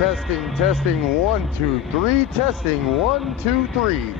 Testing, testing, 1, 2, 3. Testing, 1, 2, 3.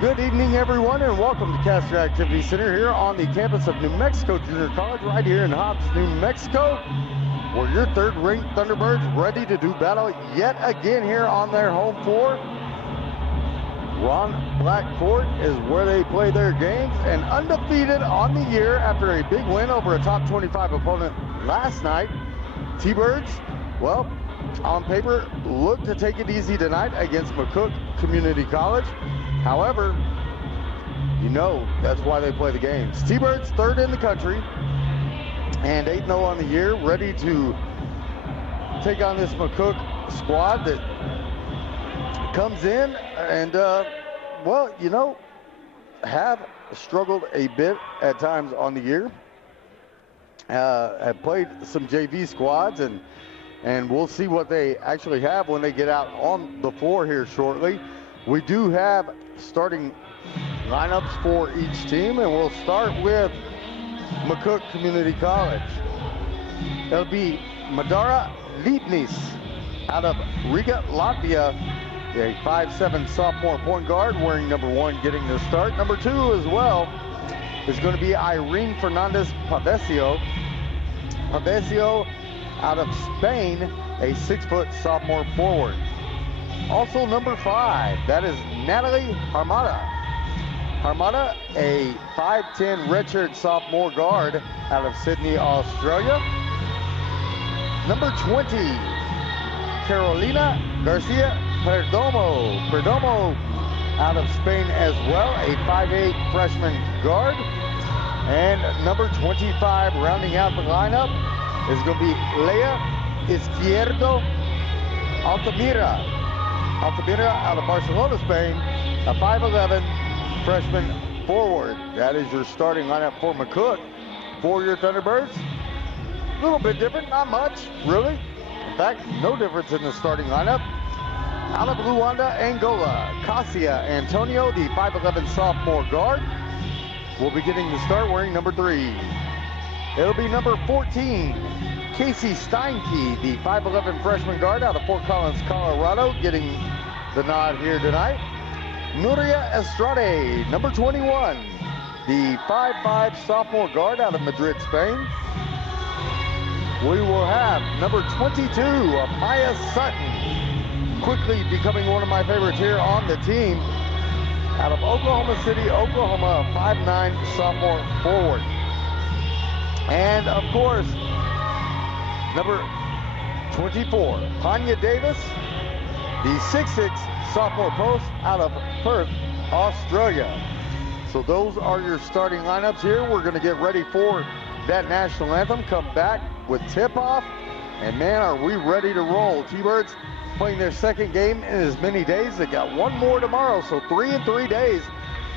Good evening, everyone, and welcome to Caster Activity Center here on the campus of New Mexico Junior College, right here in Hobbs, New Mexico, where your third-ranked Thunderbirds ready to do battle yet again here on their home floor. Ron Black Court is where they play their games, and undefeated on the year after a big win over a top 25 opponent last night. T-Birds, well, on paper, look to take it easy tonight against McCook Community College. However, you know that's why they play the games. T-Birds third in the country and 8-0 on the year, ready to take on this McCook squad that comes in and, well, you know, have struggled a bit at times on the year. Have played some JV squads, and we'll see what they actually have when they get out on the floor here shortly. We do have starting lineups for each team, and we'll start with McCook Community College. It'll be Madara Lipnis out of Riga, Latvia, a 5'7" sophomore point guard, wearing number 1, getting the start. Number 2 as well is going to be Irene Fernandez Pavesio. Pavesio out of Spain, a 6-foot sophomore forward. Also number 5, that is Natalie Harmada. Harmada, a 5'10" redshirt sophomore guard out of Sydney, Australia. Number 20, Carolina Garcia Perdomo. Perdomo out of Spain as well, a 5'8" freshman guard. And number 25, rounding out the lineup, is going to be LAIA Izquierdo Altamira. Altamira out of Barcelona, Spain, a 5'11" freshman forward. That is your starting lineup for McCook. For your Thunderbirds, a little bit different, not much, really. In fact, no difference in the starting lineup. Out of Luanda, Angola, Cassia Antonio, the 5'11" sophomore guard, will be getting the start wearing number 3. It'll be number 14, Casey Steinke, the 5'11" freshman guard out of Fort Collins, Colorado, getting the nod here tonight. Nuria Estrade, number 21, the 5'5" sophomore guard out of Madrid, Spain. We will have number 22, Maya Sutton, quickly becoming one of my favorites here on the team, out of Oklahoma City, Oklahoma, 5'9" sophomore forward. And of course, number 24, Tanya Davis, the 6'6" sophomore post out of Perth, Australia. So those are your starting lineups here. We're going to get ready for that national anthem, come back with tip-off, and man, are we ready to roll. T-Birds playing their second game in as many days. They got one more tomorrow, so 3 in 3 days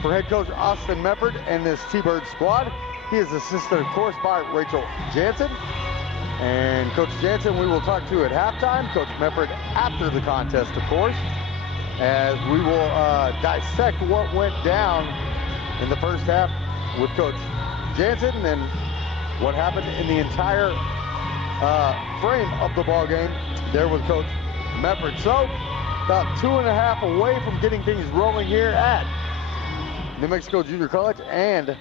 for head coach Austin Mefford and this T-Bird squad. He is assisted, of course, by Rachel Jansen. And Coach Jansen, we will talk to at halftime. Coach Mefford after the contest, of course, as we will dissect what went down in the first half with Coach Jansen and what happened in the entire frame of the ball game there with Coach Mefford. So about 2.5 away from getting things rolling here at New Mexico Junior College and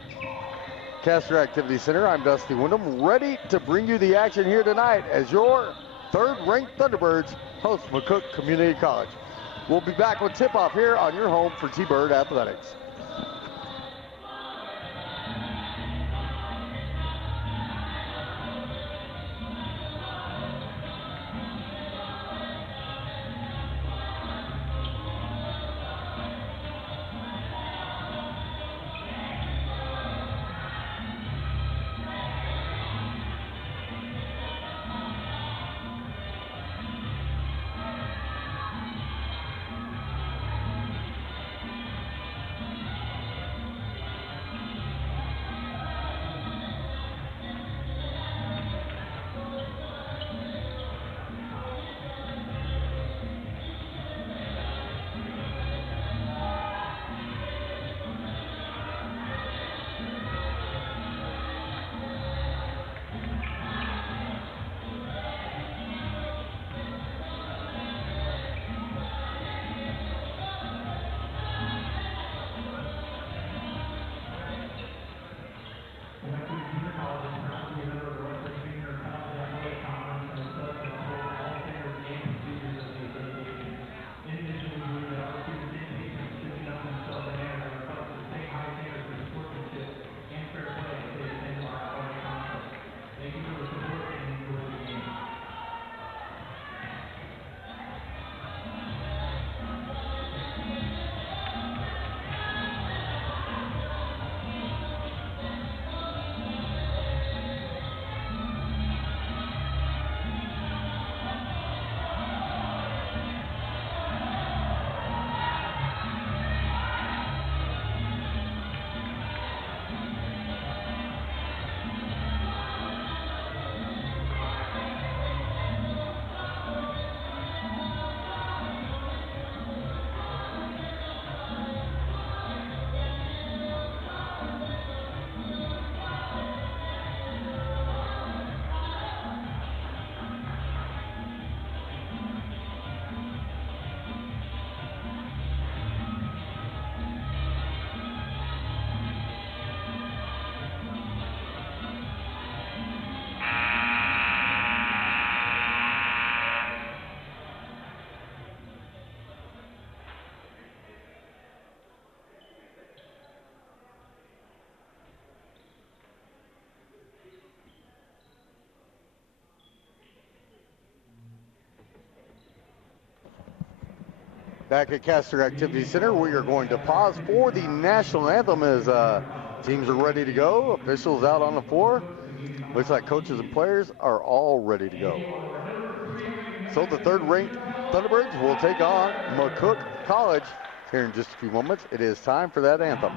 Castor Activity Center. I'm Dusty Wyndham, ready to bring you the action here tonight as your third-ranked Thunderbirds host McCook Community College. We'll be back with tip-off here on your home for T-Bird Athletics. Back at Castor Activity Center, we are going to pause for the national anthem as teams are ready to go. Officials out on the floor. Looks like coaches and players are all ready to go. So the third-ranked Thunderbirds will take on McCook College here in just a few moments. It is time for that anthem.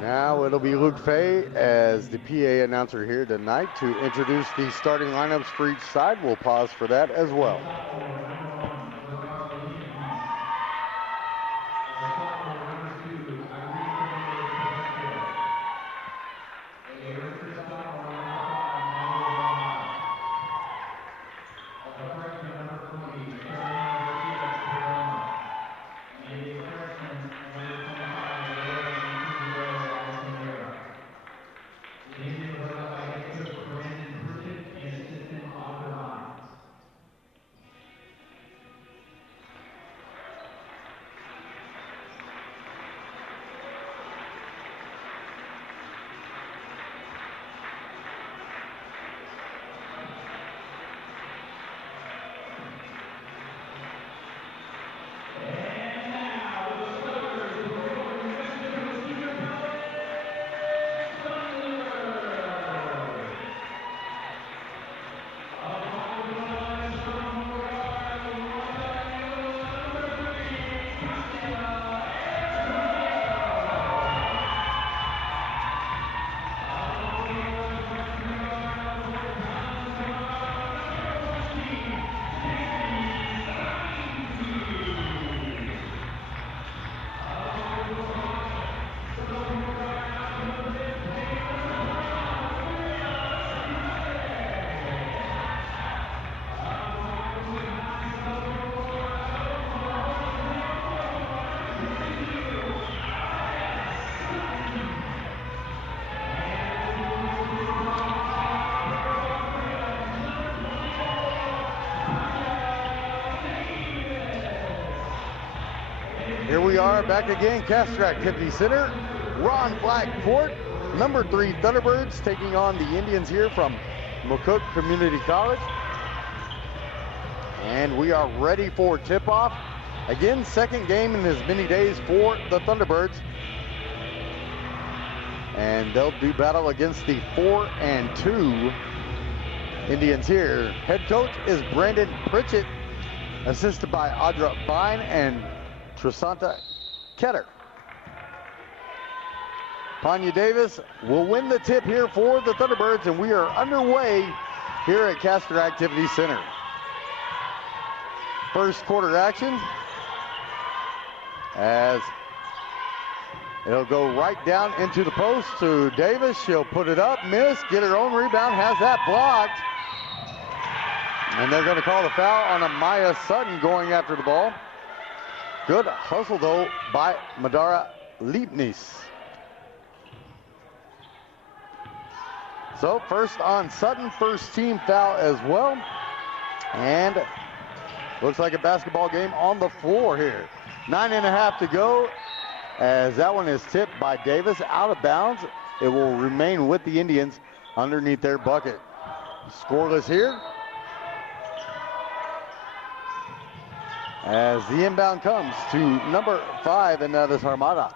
Now it'll be Luke Fay as the PA announcer here tonight to introduce the starting lineups for each side. We'll pause for that as well. are back again, Castro Activity Center, Ron Black Court, number 3 Thunderbirds taking on the Indians here from McCook Community College. And we are ready for tip-off. Again, second game in as many days for the Thunderbirds. And they'll do battle against the 4-2 Indians here. Head coach is Brandon Pritchett, assisted by Audra Vine and Trisanta Ketter. Panya Davis will win the tip here for the Thunderbirds, and we are underway here at Castro Activity Center. First quarter action, as it'll go right down into the post to Davis. She'll put it up, miss, get her own rebound, has that blocked. And they're going to call the foul on Amaya Sutton going after the ball. Good hustle, though, by Madara Leibniz. So first on Sutton, first team foul as well. And looks like a basketball game on the floor here. 9.5 to go, as that one is tipped by Davis out of bounds. It will remain with the Indians underneath their bucket. Scoreless here, as the inbound comes to number 5, and that is Armada.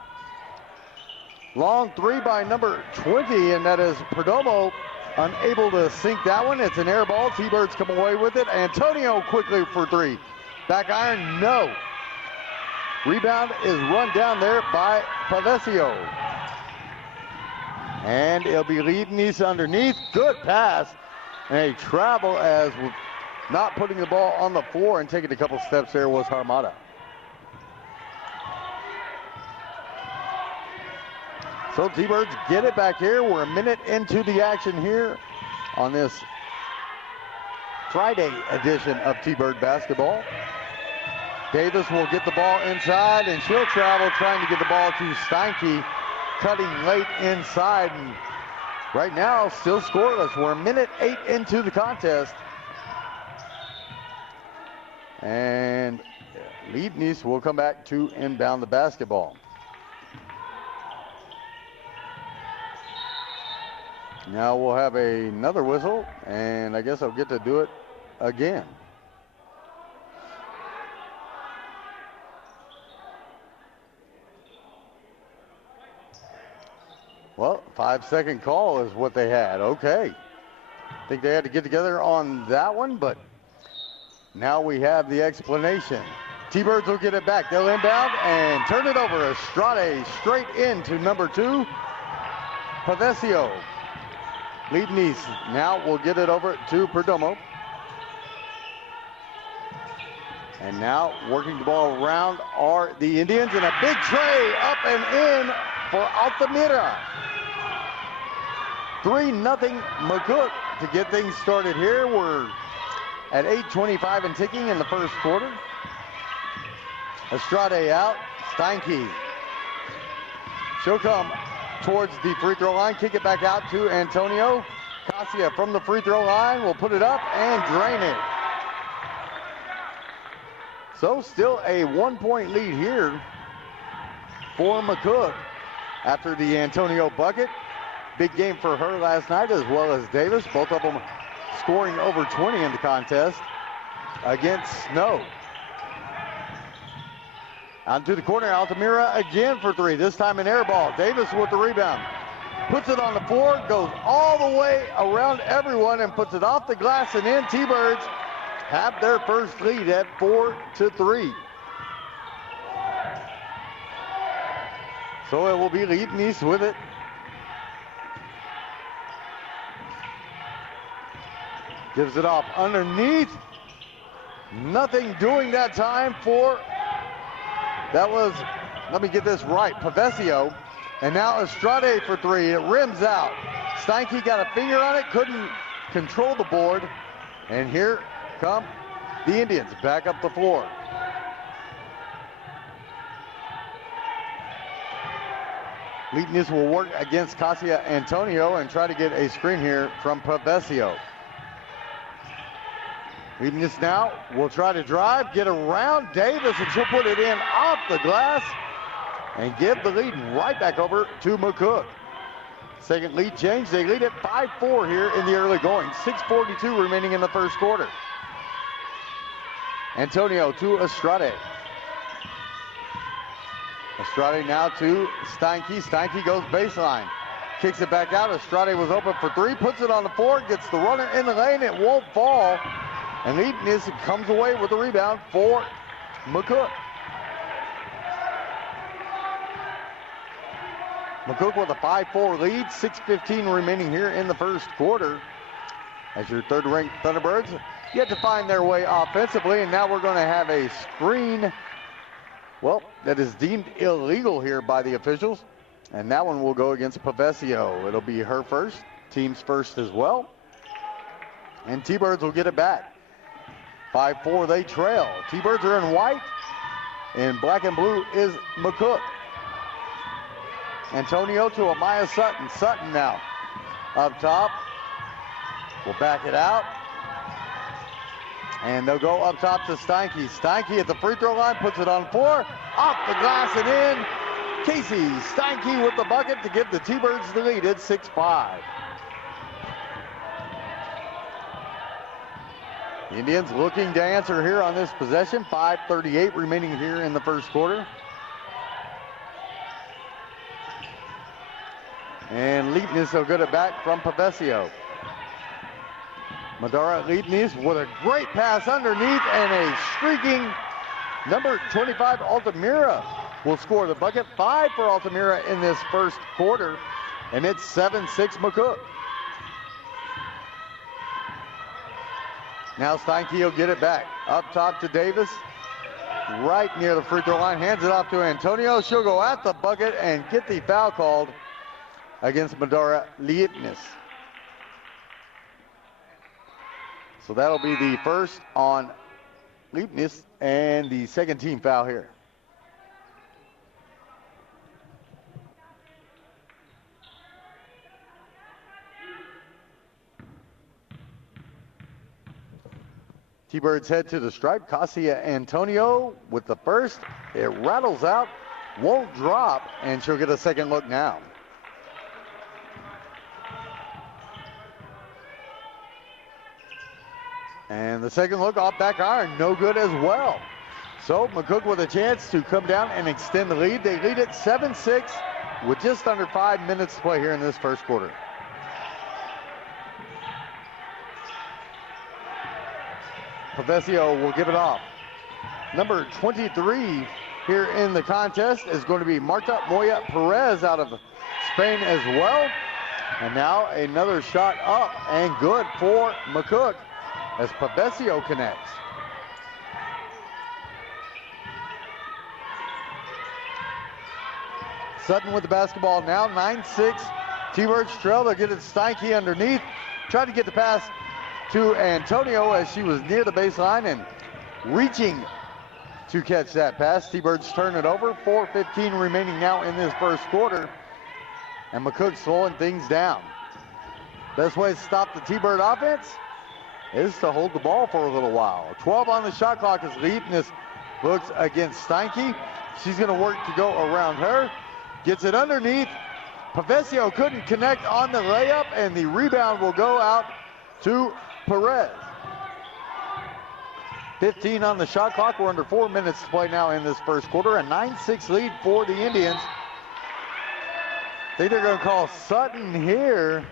Long 3 by number 20, and that is Perdomo, unable to sink that one. It's an air ball. T-Birds come away with it. Antonio quickly for 3. Back iron, no. Rebound is run down there by Pavesio. And it'll be Leibniz underneath. Good pass. And a travel, as not putting the ball on the floor and taking a couple steps there was Armada. So T-Birds get it back here. We're a minute into the action here on this Friday edition of T-Bird basketball. Davis will get the ball inside, and she'll travel trying to get the ball to Steinke, cutting late inside. And right now, still scoreless. We're a minute 8 into the contest. And Leibniz will come back to inbound the basketball. Now we'll have another whistle, and I guess I'll get to do it again. Well, 5-second call is what they had. Okay. I think they had to get together on that one, but now we have the explanation. T-Birds will get it back. They'll inbound and turn it over. Estrade straight into number 2, Pavesio. Leibniz now will get it over to Perdomo. And now working the ball around are the Indians, and a big tray up and in for Altamira. 3-0 McCook to get things started here. We're at 8:25 and ticking in the first quarter. Estrade out, Steinke. She'll come towards the free throw line, kick it back out to Antonio. Cassia from the free throw line will put it up and drain it. So still a 1-point lead here for McCook after the Antonio bucket. Big game for her last night, as well as Davis. Both of them scoring over 20 in the contest against Snow. Out to the corner, Altamira again for 3, this time an air ball. Davis with the rebound. Puts it on the floor, goes all the way around everyone and puts it off the glass and in. T-Birds have their first lead at 4-3. So it will be Leibniz with it. Gives it off underneath. Nothing doing that time for, that was, let me get this right, Pavesio. And now Estrade for 3, it rims out. Steinke got a finger on it, couldn't control the board. And here come the Indians back up the floor. Leibniz will work against Cassia Antonio and try to get a screen here from Pavesio. Leibniz now will try to drive, get around Davis, and she'll put it in off the glass. and give the lead right back over to McCook. Second lead change. They lead at 5-4 here in the early going. 6:42 remaining in the first quarter. Antonio to Estrade. Estrade now to Steinke. Steinke goes baseline. Kicks it back out. Estrade was open for three. Puts it on the floor. Gets the runner in the lane. It won't fall. And Leibniz comes away with the rebound for McCook. McCook with a 5-4 lead. 6:15 remaining here in the first quarter. As your third-ranked Thunderbirds yet to find their way offensively. And now we're going to have a screen, well, that is deemed illegal here by the officials. And that one will go against Pavesio. It'll be her first, team's first as well. And T-Birds will get it back. 5-4 they trail. T-Birds are in white. In black and blue is McCook. Antonio to Amaya Sutton. Sutton now up top. Will back it out. And they'll go up top to Steinke. Steinke at the free throw line, puts it on the floor. Off the glass and in. Casey Steinke with the bucket to give the T-Birds the lead at 6-5. The Indians looking to answer here on this possession. 5:38 remaining here in the first quarter. And Leibniz will get it back from Pavesio. Madara Leibniz with a great pass underneath, and a streaking number 25 Altamira will score the bucket. 5 for Altamira in this first quarter, and it's 7-6 McCook. Now Steinke will get it back. Up top to Davis. Right near the free throw line. Hands it off to Antonio. She'll go at the bucket and get the foul called against Madara Leibniz. So that'll be the first on Leibniz and the second team foul here. T-Birds head to the stripe. Cassia Antonio with the first. It rattles out, won't drop, and she'll get a second look now. And the second look off back iron, no good as well. So McCook with a chance to come down and extend the lead. They lead it 7-6 with just under 5 minutes to play here in this first quarter. Pavesio will give it off. Number 23 here in the contest is going to be Marta Moya Perez out of Spain as well. And now another shot up and good for McCook as Pavesio connects. Sutton with the basketball now, 9-6. T-Birds trail, they'll get it Steinke underneath. Try to get the pass to Antonio as she was near the baseline and reaching to catch that pass. T-Birds turn it over. 4:15 remaining now in this first quarter. And McCook slowing things down. Best way to stop the T-Bird offense is to hold the ball for a little while. 12 on the shot clock as Leibniz looks against Steinke. She's going to work to go around her. Gets it underneath. Pavesio couldn't connect on the layup, and the rebound will go out to Perez. 15 on the shot clock. We're under 4 minutes to play now in this first quarter. A 9-6 lead for the Indians. I think they're going to call Sutton here,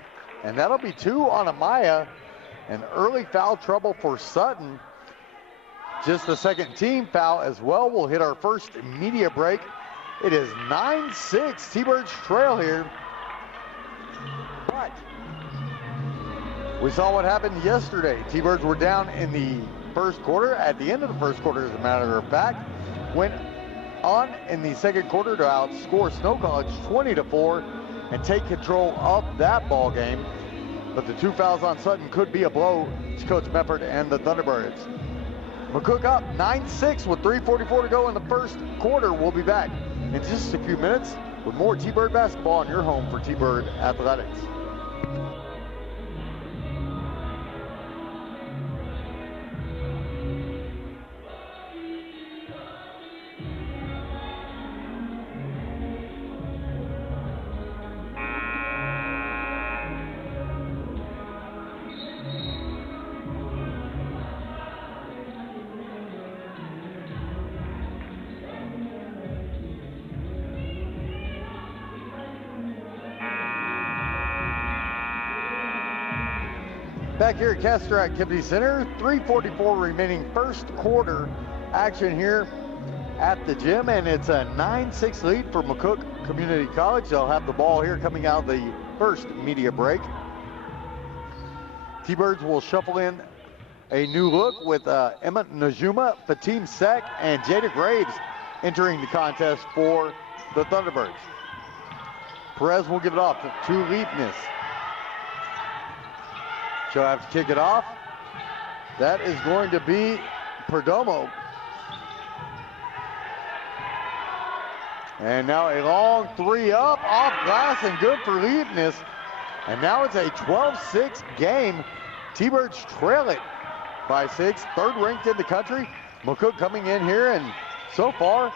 and that'll be 2 on Amaya. An early foul trouble for Sutton. Just the second team foul as well. We'll hit our first media break. It is 9-6. T-Birds trail here. But we saw what happened yesterday. T-Birds were down in the first quarter. At the end of the first quarter, as a matter of fact, went on in the second quarter to outscore Snow College 20-4 and take control of that ball game. But the 2 fouls on Sutton could be a blow to Coach Mefford and the Thunderbirds. McCook up 9-6 with 3:44 to go in the first quarter. We'll be back in just a few minutes with more T-Bird basketball on your home for T-Bird Athletics. Back here at Castro Activity Center, 3:44 remaining first quarter action here at the gym, and it's a 9-6 lead for McCook Community College. They'll have the ball here coming out of the first media break. T-Birds will shuffle in a new look with Emma Najuma, Fatim Sek, and Jada Graves entering the contest for the Thunderbirds. Perez will give it off to Leibniz. She'll have to kick it off. That is going to be Perdomo. And now a long three up, off glass, and good for Leibniz. And now it's a 12-6 game. T-Birds trail it by 6, third ranked in the country. McCook coming in here and so far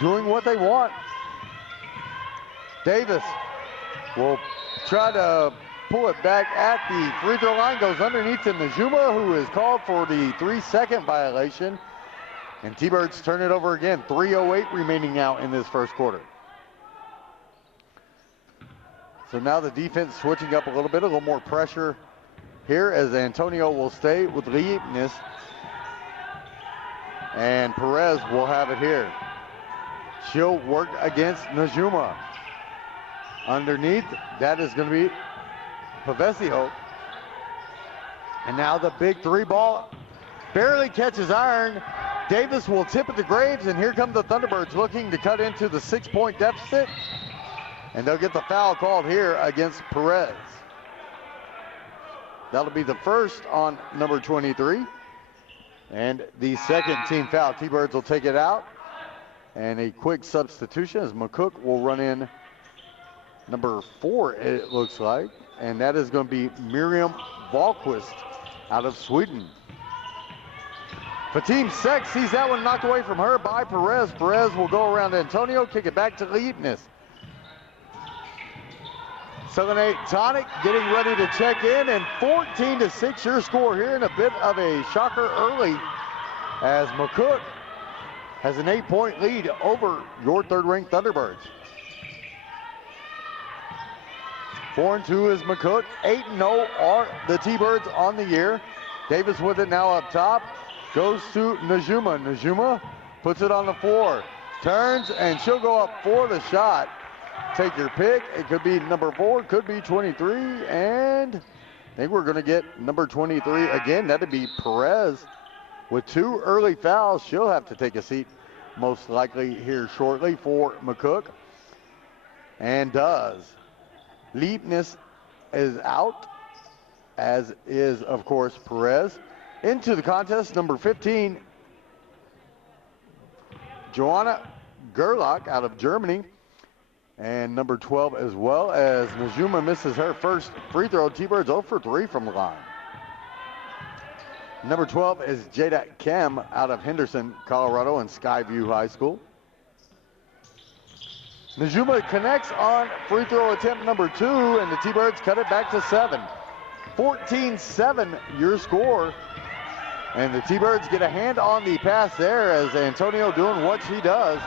doing what they want. Davis will try to pull it back at the free throw line, goes underneath to Najuma, who is called for the 3-second violation. And T-Birds turn it over again. 3:08 remaining now in this first quarter. So now the defense switching up a little more pressure here as Antonio will stay with Leibniz. And Perez will have it here. She'll work against Najuma. Underneath, that is going to be Pavesio. And now the big three ball barely catches iron. Davis will tip it to Graves, and here come the Thunderbirds looking to cut into the 6-point deficit. And they'll get the foul called here against Perez. That'll be the first on number 23. And the second team foul. T-Birds will take it out. And a quick substitution as McCook will run in number 4, it looks like. And that is going to be Miriam Wahlquist out of Sweden. Fatim Sek sees that one knocked away from her by Perez. Perez will go around Antonio, kick it back to Leibniz. 7-8 Tonic getting ready to check in, and 14-6 your score here, and a bit of a shocker early as McCook has an 8-point lead over your third-ranked Thunderbirds. 4-2 is McCook. 8-0 are the T-Birds on the year. Davis with it now up top. Goes to Najuma. Najuma puts it on the floor. Turns, and she'll go up for the shot. Take your pick. It could be number 4, could be 23, and I think we're going to get number 23 again. That'd be Perez with 2 early fouls. She'll have to take a seat most likely here shortly for McCook, and does. Leibniz is out, as is, of course, Perez. Into the contest, number 15, Joanna Gerlach out of Germany. And number 12 as well, as Najuma misses her first free throw. T-Birds 0 for 3 from the line. Number 12 is Jada Kem out of Henderson, Colorado, and Skyview High School. Najuma connects on free throw attempt number 2, and the T-Birds cut it back to 7. 14-7 your score. And the T-Birds get a hand on the pass there as Antonio doing what she does,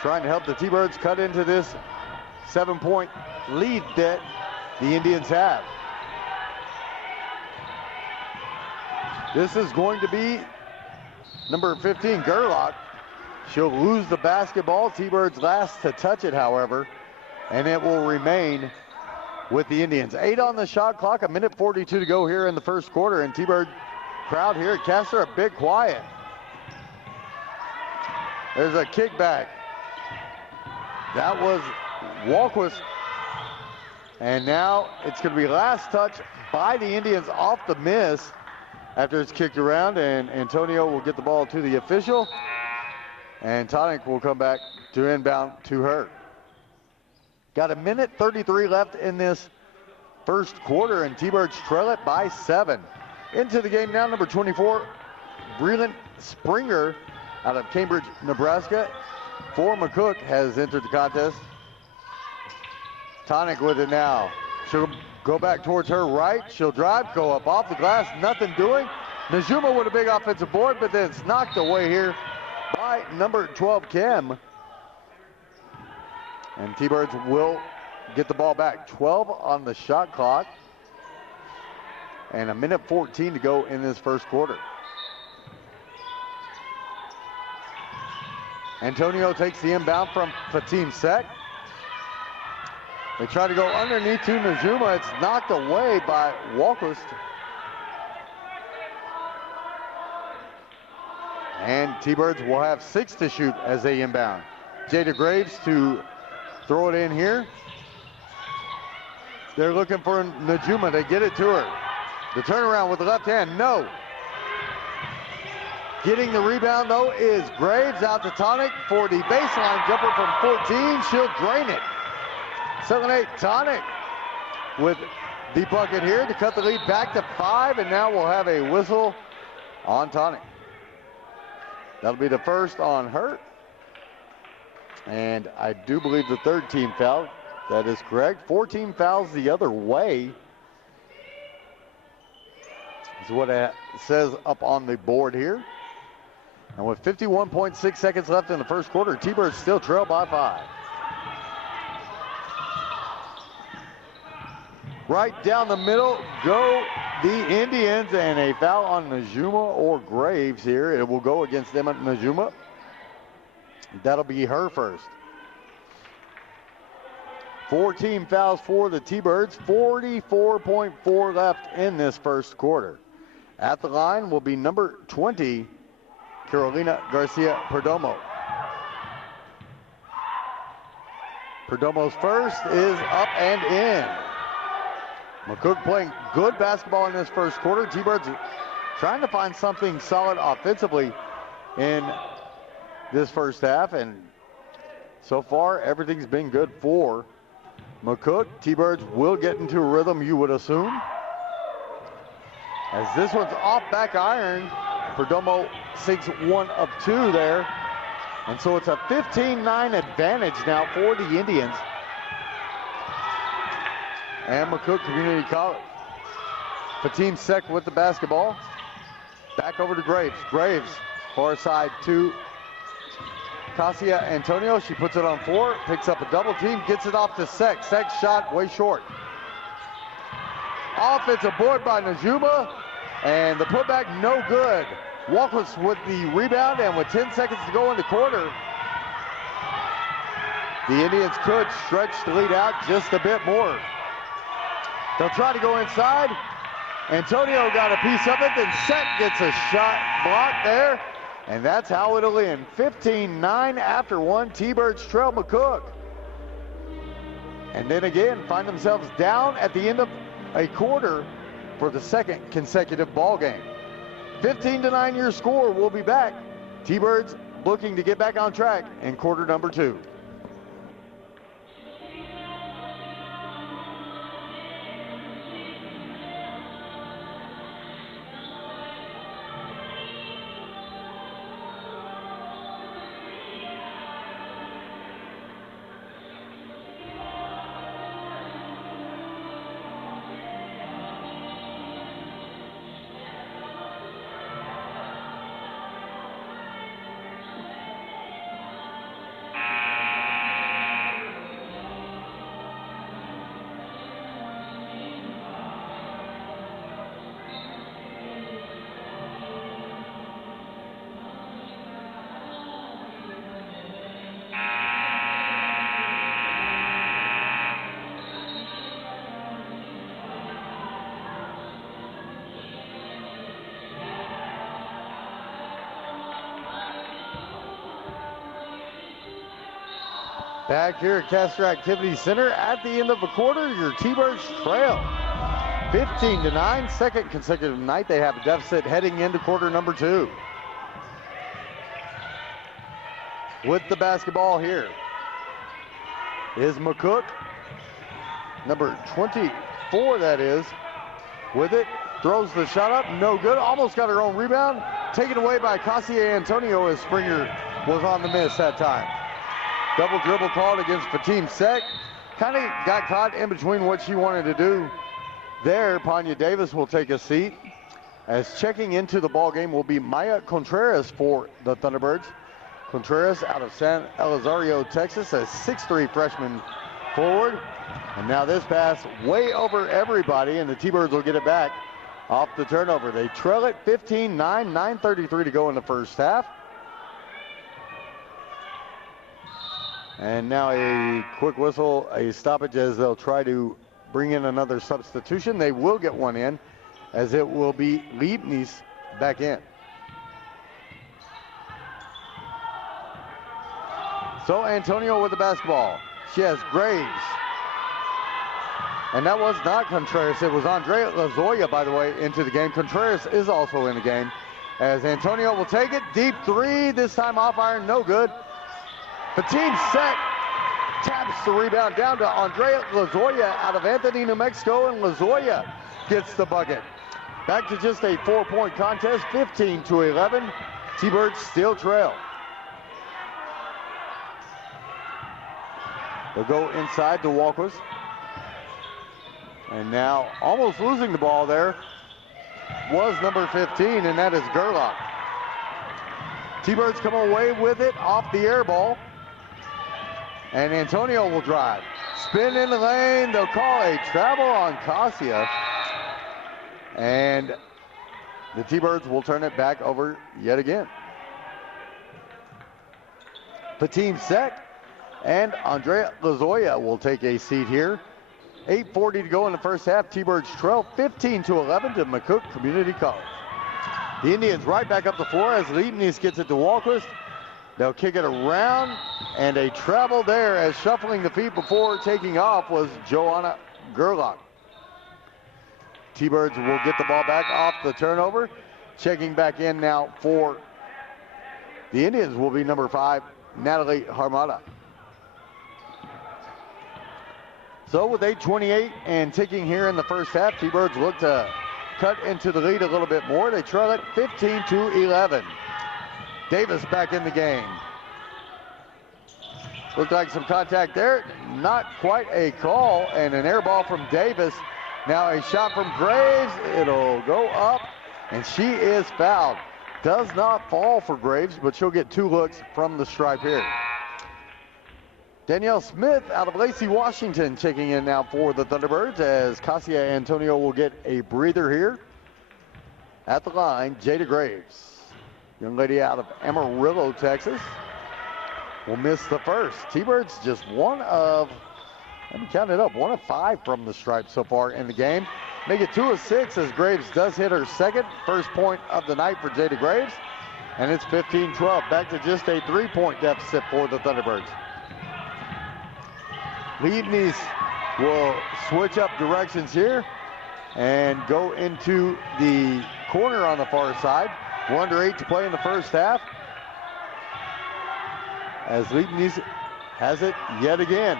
trying to help the T-Birds cut into this 7-point lead that the Indians have. This is going to be number 15, Gerlach. She'll lose the basketball. T-Birds last to touch it, however, and it will remain with the Indians. 8 on the shot clock, 1:42 to go here in the first quarter, and T-Bird crowd here at Castor a bit quiet. There's a kickback. That was Wahlquist. And now it's going to be last touch by the Indians off the miss after it's kicked around, and Antonio will get the ball to the official, and Tonic will come back to inbound to her. Got 1:33 left in this first quarter, and T-Birds trail it by 7. Into the game now, number 24, Breland Springer out of Cambridge, Nebraska. For McCook has entered the contest. Tonic with it now. She'll go back towards her right. She'll drive, go up off the glass, nothing doing. Najuma with a big offensive board, but then it's knocked away here by number 12, Kim. And T-Birds will get the ball back. 12 on the shot clock. and a minute 14 to go in this first quarter. Antonio takes the inbound from Fatim Sek. They try to go underneath to Najuma. It's knocked away by Walquist. And T-Birds will have 6 to shoot as they inbound. Jada Graves to throw it in here. They're looking for Najuma. They get it to her. The turnaround with the left hand, no. Getting the rebound, though, is Graves out to Tonic for the baseline jumper from 14. She'll drain it. 7-8 Tonic with the bucket here to cut the lead back to 5, and now we'll have a whistle on Tonic. That'll be the first on her. And I do believe the 3rd team foul. That is correct. 14 fouls the other way is what it says up on the board here. And with 51.6 seconds left in the first quarter, T-Birds still trail by 5. Right down the middle go the Indians, and a foul on Najuma or Graves here. It will go against them at Najuma. That'll be her first. 14 fouls for the T-Birds, 44.4 left in this first quarter. At the line will be number 20, Carolina Garcia Perdomo. Perdomo's first is up and in. McCook playing good basketball in this first quarter. T-Birds trying to find something solid offensively in this first half, and so far everything's been good for McCook. T-Birds will get into a rhythm, you would assume. As this one's off back iron, Perdomo sinks 1 of 2 there. And so it's a 15-9 advantage now for the Indians and McCook Community College. Fatim Sek with the basketball. Back over to Graves. Graves, far side to Cassia Antonio. She puts it on 4, picks up a double team, gets it off to Sek. Sek's shot way short. Offensive board by Najuma, and the putback no good. Walquist with the rebound, and with 10 seconds to go in the quarter, the Indians could stretch the lead out just a bit more. They'll try to go inside. Antonio got a piece of it, then Sek gets a shot blocked there, and that's how it'll end. 15-9 after 1. T-Birds trail McCook. And then again, find themselves down at the end of a quarter for the 2nd consecutive ball game. 15-9 your score. We'll be back. T-Birds looking to get back on track in quarter number 2. Back here at Castro Activity Center at the end of the quarter, your T-Birds trail 15-9, 2nd consecutive night. They have a deficit heading into quarter number 2. With the basketball here is McCook, number 24 that is, with it, throws the shot up, no good, almost got her own rebound, taken away by Cassia Antonio as Springer was on the miss that time. Double dribble called against Fatim Sek. Kind of got caught in between what she wanted to do there. Panya Davis will take a seat. As checking into the ball game will be Maya Contreras for the Thunderbirds. Contreras out of San Elizario, Texas, a 6'3" freshman forward. And now this pass way over everybody, and the T-Birds will get it back off the turnover. They trail it 15-9, 9:33 to go in the first half. And now a quick whistle, a stoppage as they'll try to bring in another substitution. They will get one in, as it will be Leibniz back in. So Antonio with the basketball. She has Graves. And that was not Contreras. It was Andrea Lazoya, by the way, into the game. Contreras is also in the game, as Antonio will take it. Deep three, this time off iron, no good. Fatim set, taps the rebound down to Andrea Lazoya out of Anthony, New Mexico, and Lazoya gets the bucket. Back to just a 4-point contest, 15-11. T-Birds still trail. They'll go inside to Walquist. And now almost losing the ball there was number 15, and that is Gerlach. T-Birds come away with it off the air ball. And Antonio will drive. Spin in the lane. They'll call a travel on Cassia. And the T-Birds will turn it back over yet again. Fatim set. And Andrea Lazoya will take a seat here. 8:40 to go in the first half. T-Birds trail 15-11 to McCook Community College. The Indians right back up the floor as Leibniz gets it to Walquist. They'll kick it around, and a travel there as shuffling the feet before taking off was Joanna Gerlach. T-Birds will get the ball back off the turnover. Checking back in now for the Indians will be number 5, Natalie Harmada. So with 8:28 and ticking here in the first half, T-Birds look to cut into the lead a little bit more. They trail it 15-11. Davis back in the game. Looked like some contact there. Not quite a call, and an air ball from Davis. Now a shot from Graves. It'll go up, and she is fouled. Does not fall for Graves, but she'll get 2 looks from the stripe here. Danielle Smith out of Lacey, Washington, checking in now for the Thunderbirds, as Cassia Antonio will get a breather here. At the line, Jada Graves, young lady out of Amarillo, Texas, will miss the first. T-Birds just one of, let me count it up, 1 of 5 from the stripe so far in the game. Make it 2 of 6 as Graves does hit her first point of the night for Jada Graves. And it's 15-12, back to just a 3-point deficit for the Thunderbirds. Leibniz will switch up directions here and go into the corner on the far side. 1 under 8 to play in the first half, as Leibniz has it yet again.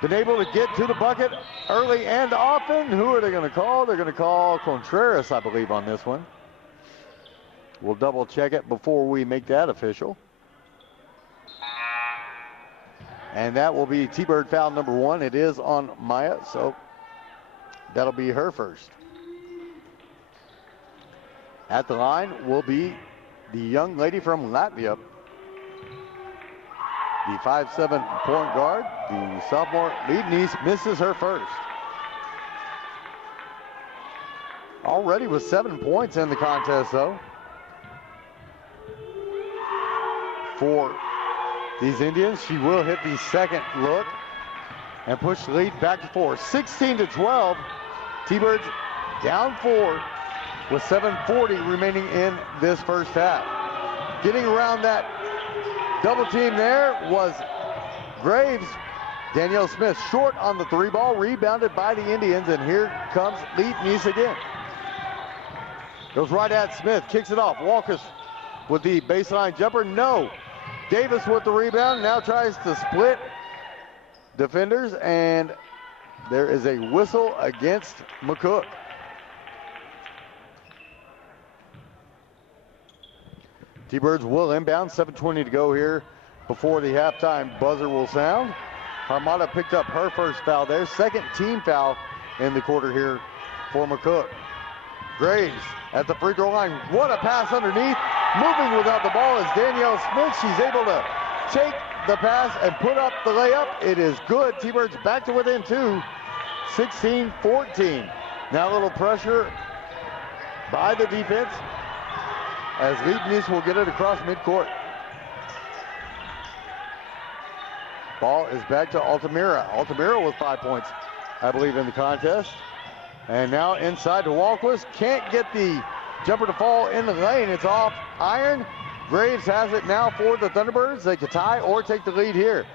Been able to get to the bucket early and often. Who are they going to call? They're going to call Contreras, I believe, on this one. We'll double check it before we make that official. And that will be T-Bird foul number 1. It is on Maya, so that'll be her first. At the line will be the young lady from Latvia, the 5'7" point guard, the sophomore Leibniz, misses her first. Already with 7 points in the contest, though, for these Indians. She will hit the second look and push the lead back to 4. 16-12. T-Birds down 4 with 7:40 remaining in this first half. Getting around that double team there was Graves. Danielle Smith short on the 3 ball, rebounded by the Indians, and here comes Leibniz again. Goes right at Smith, kicks it off. Walquist with the baseline jumper, no. Davis with the rebound, now tries to split defenders, and there is a whistle against McCook. T-Birds will inbound, 7:20 to go here before the halftime buzzer will sound. Harmada picked up her first foul there, second team foul in the quarter here for McCook. Graves at the free throw line, what a pass underneath. Moving without the ball is Danielle Smith. She's able to take the pass and put up the layup. It is good. T-Birds back to within 2, 16-14. Now a little pressure by the defense as Leibniz will get it across midcourt. Ball is back to Altamira. Altamira with 5 points, I believe, in the contest. And now inside to Walquist. Can't get the jumper to fall in the lane. It's off iron. Graves has it now for the Thunderbirds. They could tie or take the lead here.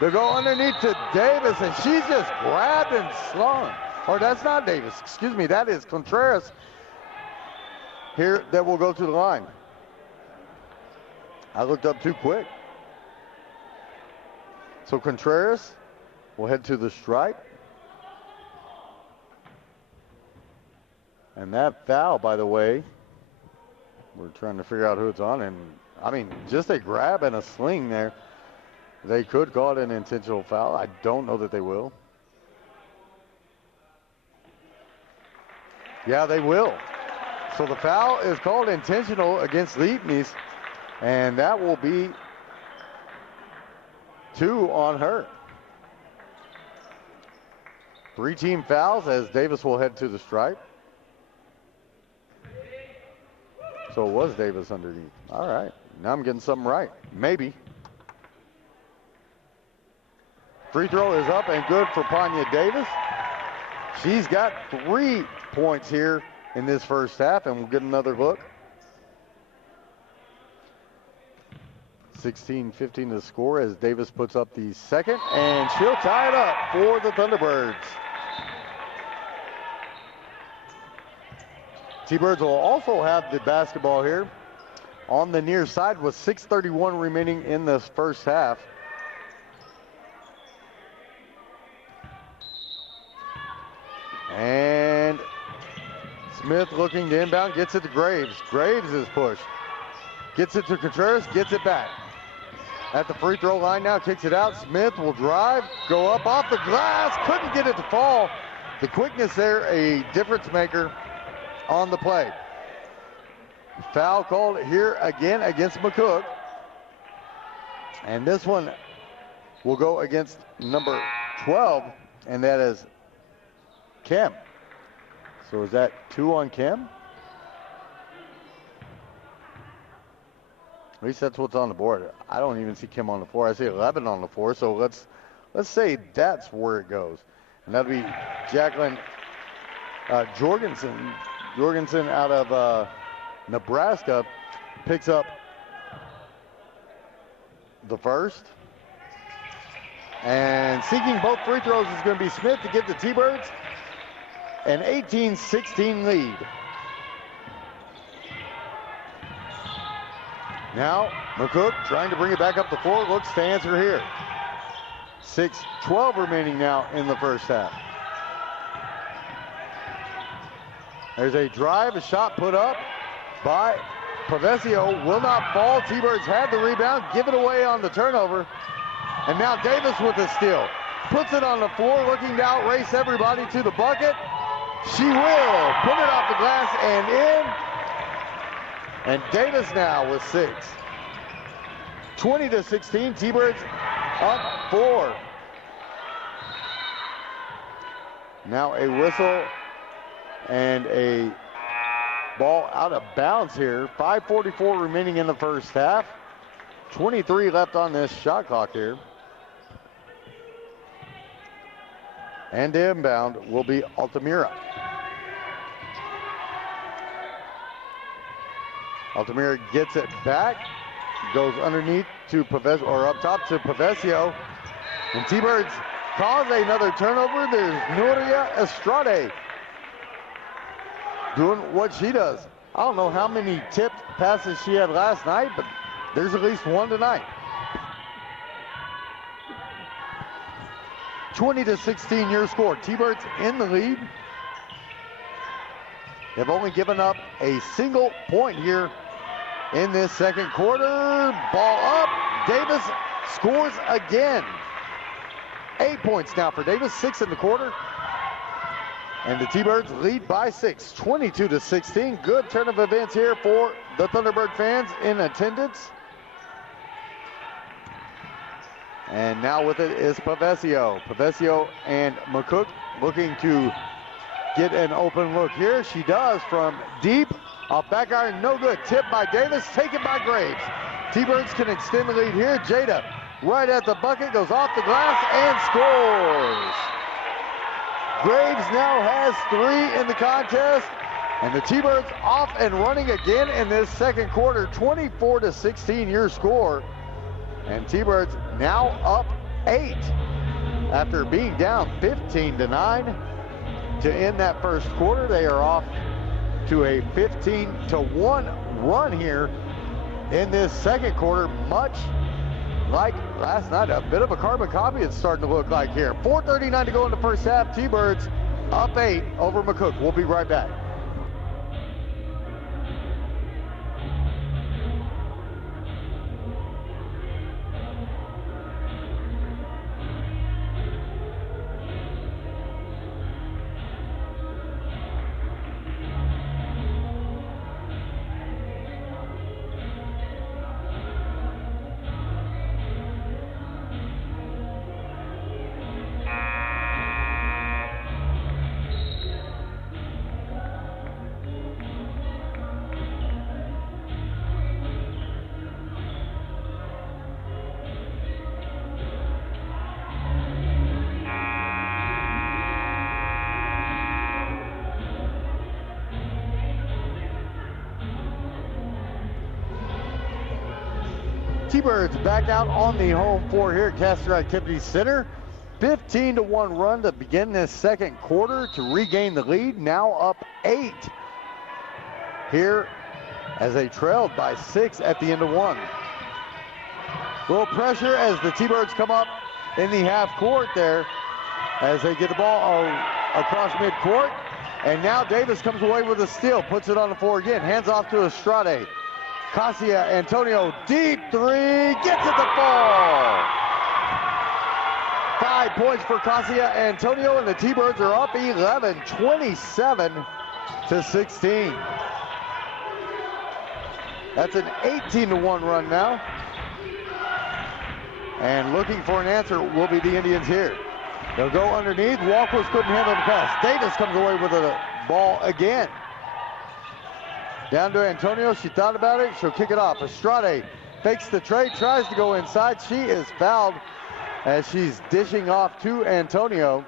They go underneath to Davis, and she's just grabbed and slung. Or that's not Davis, excuse me, that is Contreras here that will go to the line. I looked up too quick. So Contreras will head to the stripe. And that foul, by the way, we're trying to figure out who it's on. And I mean, just a grab and a sling there. They could call it an intentional foul. I don't know that they will. Yeah, they will. So the foul is called intentional against Leibniz, and that will be 2 on her. 3 team fouls as Davis will head to the stripe. So it was Davis underneath. All right, now I'm getting something right, maybe. Free throw is up and good for Panya Davis. She's got 3 points here in this first half, and we'll get another look. 16-15 to score as Davis puts up the second, and she'll tie it up for the Thunderbirds. T-Birds will also have the basketball here on the near side with 6:31 remaining in this first half. And Smith looking to inbound, gets it to Graves. Graves is pushed. Gets it to Contreras, gets it back. At the free throw line now, kicks it out. Smith will drive, go up off the glass, couldn't get it to fall. The quickness there, a difference maker on the play. Foul called here again against McCook. And this one will go against number 12, and that is Kim. So is that 2 on Kim? At least that's what's on the board. I don't even see Kim on the floor. I see 11 on the floor. So let's say that's where it goes. And that'll be Jacqueline Jorgensen. Jorgensen out of Nebraska picks up the first. And seeking both free throws is going to be Smith to give the T-Birds an 18-16 lead. Now, McCook trying to bring it back up the floor, looks to answer here. 6:12 remaining now in the first half. There's a drive, a shot put up by Pavesio, will not fall. T-Birds had the rebound, give it away on the turnover. And now Davis with the steal. Puts it on the floor, looking to outrace everybody to the bucket. She will put it off the glass and in. And Davis now with 6. 20-16, T-Birds up 4. Now a whistle and a ball out of bounds here. 5:44 remaining in the first half. 23 left on this shot clock here. And the inbound will be Altamira. Altamira gets it back, goes underneath to Pavesio, or up top to Pavesio. And T-Birds cause another turnover. There's Nuria Estrade doing what she does. I don't know how many tipped passes she had last night, but there's at least one tonight. 20-16 your score. T-Birds in the lead. They've only given up a single point here in this second quarter. Ball up. Davis scores again. 8 points now for Davis, 6 in the quarter. And the T-Birds lead by 6, 22-16. Good turn of events here for the Thunderbird fans in attendance. And now with it is Pavesio. Pavesio and McCook looking to get an open look here. She does from deep. Off back iron, no good. Tipped by Davis, taken by Graves. T-Birds can extend the lead here. Jada right at the bucket, goes off the glass and scores. Graves now has 3 in the contest, and the T-Birds off and running again in this second quarter. 24-16 your score, and T-Birds now up 8 after being down 15-9 to end that first quarter. They are off to a 15-1 run here in this second quarter, much like last night. A bit of a carbon copy it's starting to look like here. 4:39 to go in the first half. T-Birds up 8 over McCook. We'll be right back. T-Birds back out on the home floor here at Castor Activity Center. 15-1 run to begin this second quarter to regain the lead. Now up 8 here as they trailed by 6 at the end of 1. Little pressure as the T-Birds come up in the half court there as they get the ball across midcourt. And now Davis comes away with a steal, puts it on the floor again, hands off to Estrade. Cassia Antonio, deep 3, gets it to fall. 5 points for Cassia Antonio, and the T-Birds are up 11, 27-16. That's an 18-1 run now. And looking for an answer will be the Indians here. They'll go underneath. Walquist couldn't handle the pass. Davis comes away with the ball again. Down to Antonio, she thought about it, she'll kick it off. Estrade fakes the trade, tries to go inside. She is fouled as she's dishing off to Antonio.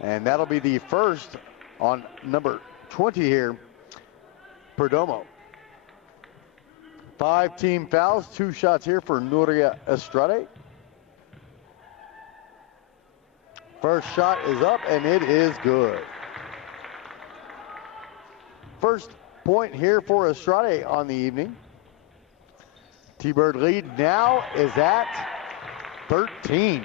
And that'll be the first on number 20 here, Perdomo. 5 team fouls, 2 shots here for Nuria Estrade. First shot is up and it is good. First point here for Estrade on the evening. T-Bird lead now is at 13.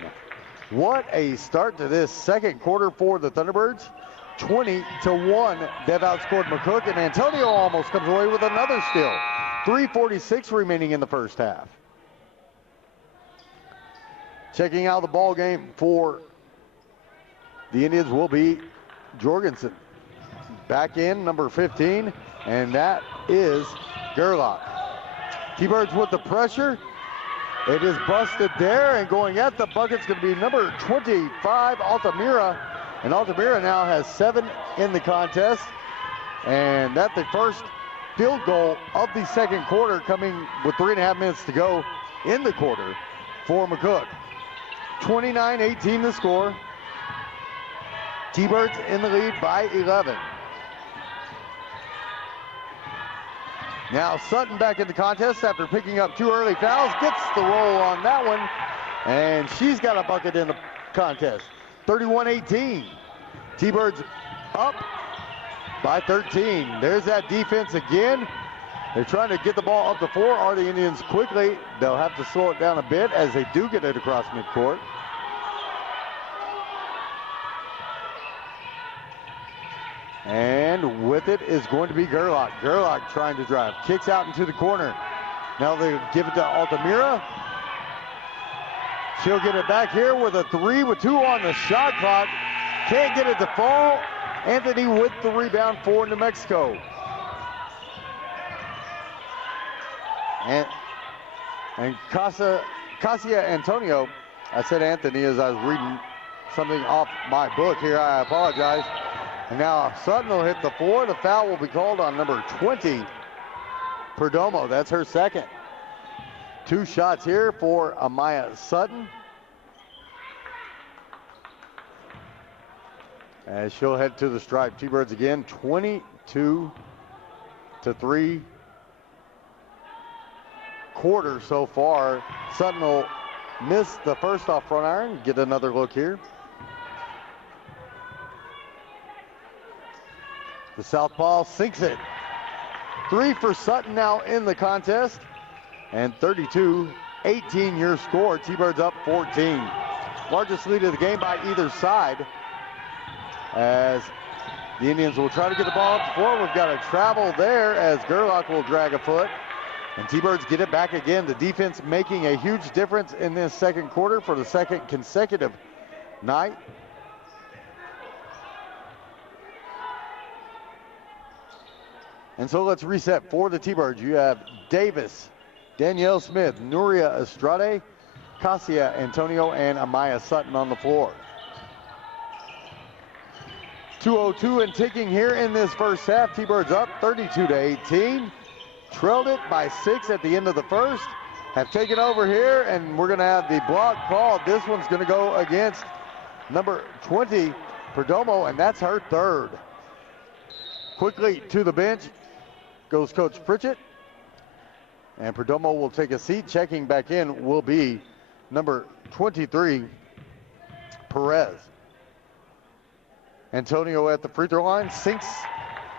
What a start to this second quarter for the Thunderbirds. 20-1, they've outscored McCook, and Antonio almost comes away with another steal. 3:46 remaining in the first half. Checking out the ball game for the Indians will be Jorgensen. Back in, number 15, and that is Gerlach. T-Birds with the pressure. It is busted there, and going at the bucket's going to be number 25, Altamira. And Altamira now has 7 in the contest. And that's the first field goal of the second quarter, coming with 3.5 minutes to go in the quarter for McCook. 29-18 the score. T-Birds in the lead by 11. Now Sutton back in the contest after picking up 2 early fouls, gets the roll on that one, and she's got a bucket in the contest. 31-18. T-Birds up by 13. There's that defense again. They're trying to get the ball up the floor. Are the Indians quickly? They'll have to slow it down a bit as they do get it across midcourt. And with it is going to be Gerlach. Gerlach trying to drive. Kicks out into the corner. Now they give it to Altamira. She'll get it back here with a 3 with 2 on the shot clock. Can't get it to fall. Anthony with the rebound for New Mexico. And Cassia Antonio, I said Anthony as I was reading something off my book here, I apologize. And now Sutton will hit the 4. The foul will be called on number 20, Perdomo. That's her second. 2 shots here for Amaya Sutton, as she'll head to the stripe. T-Birds again, 22-3 quarters so far. Sutton will miss the first off front iron. Get another look here. The southpaw sinks it. 3 for Sutton now in the contest. And 32-18 your score. T-Birds up 14. Largest lead of the game by either side, as the Indians will try to get the ball up the floor. We've got a travel there as Gerlach will drag a foot. And T-Birds get it back again. The defense making a huge difference in this second quarter for the second consecutive night. And so let's reset for the T-Birds. You have Davis, Danielle Smith, Nuria Estrade, Cassia Antonio, and Amaya Sutton on the floor. 2:02 and ticking here in this first half. T-Birds up 32-18. Trailed it by 6 at the end of the first. Have taken over here, and we're going to have the block called. This one's going to go against number 20, Perdomo, and that's her third. Quickly to the bench goes Coach Pritchett. And Perdomo will take a seat. Checking back in will be number 23, Perez. Antonio at the free throw line sinks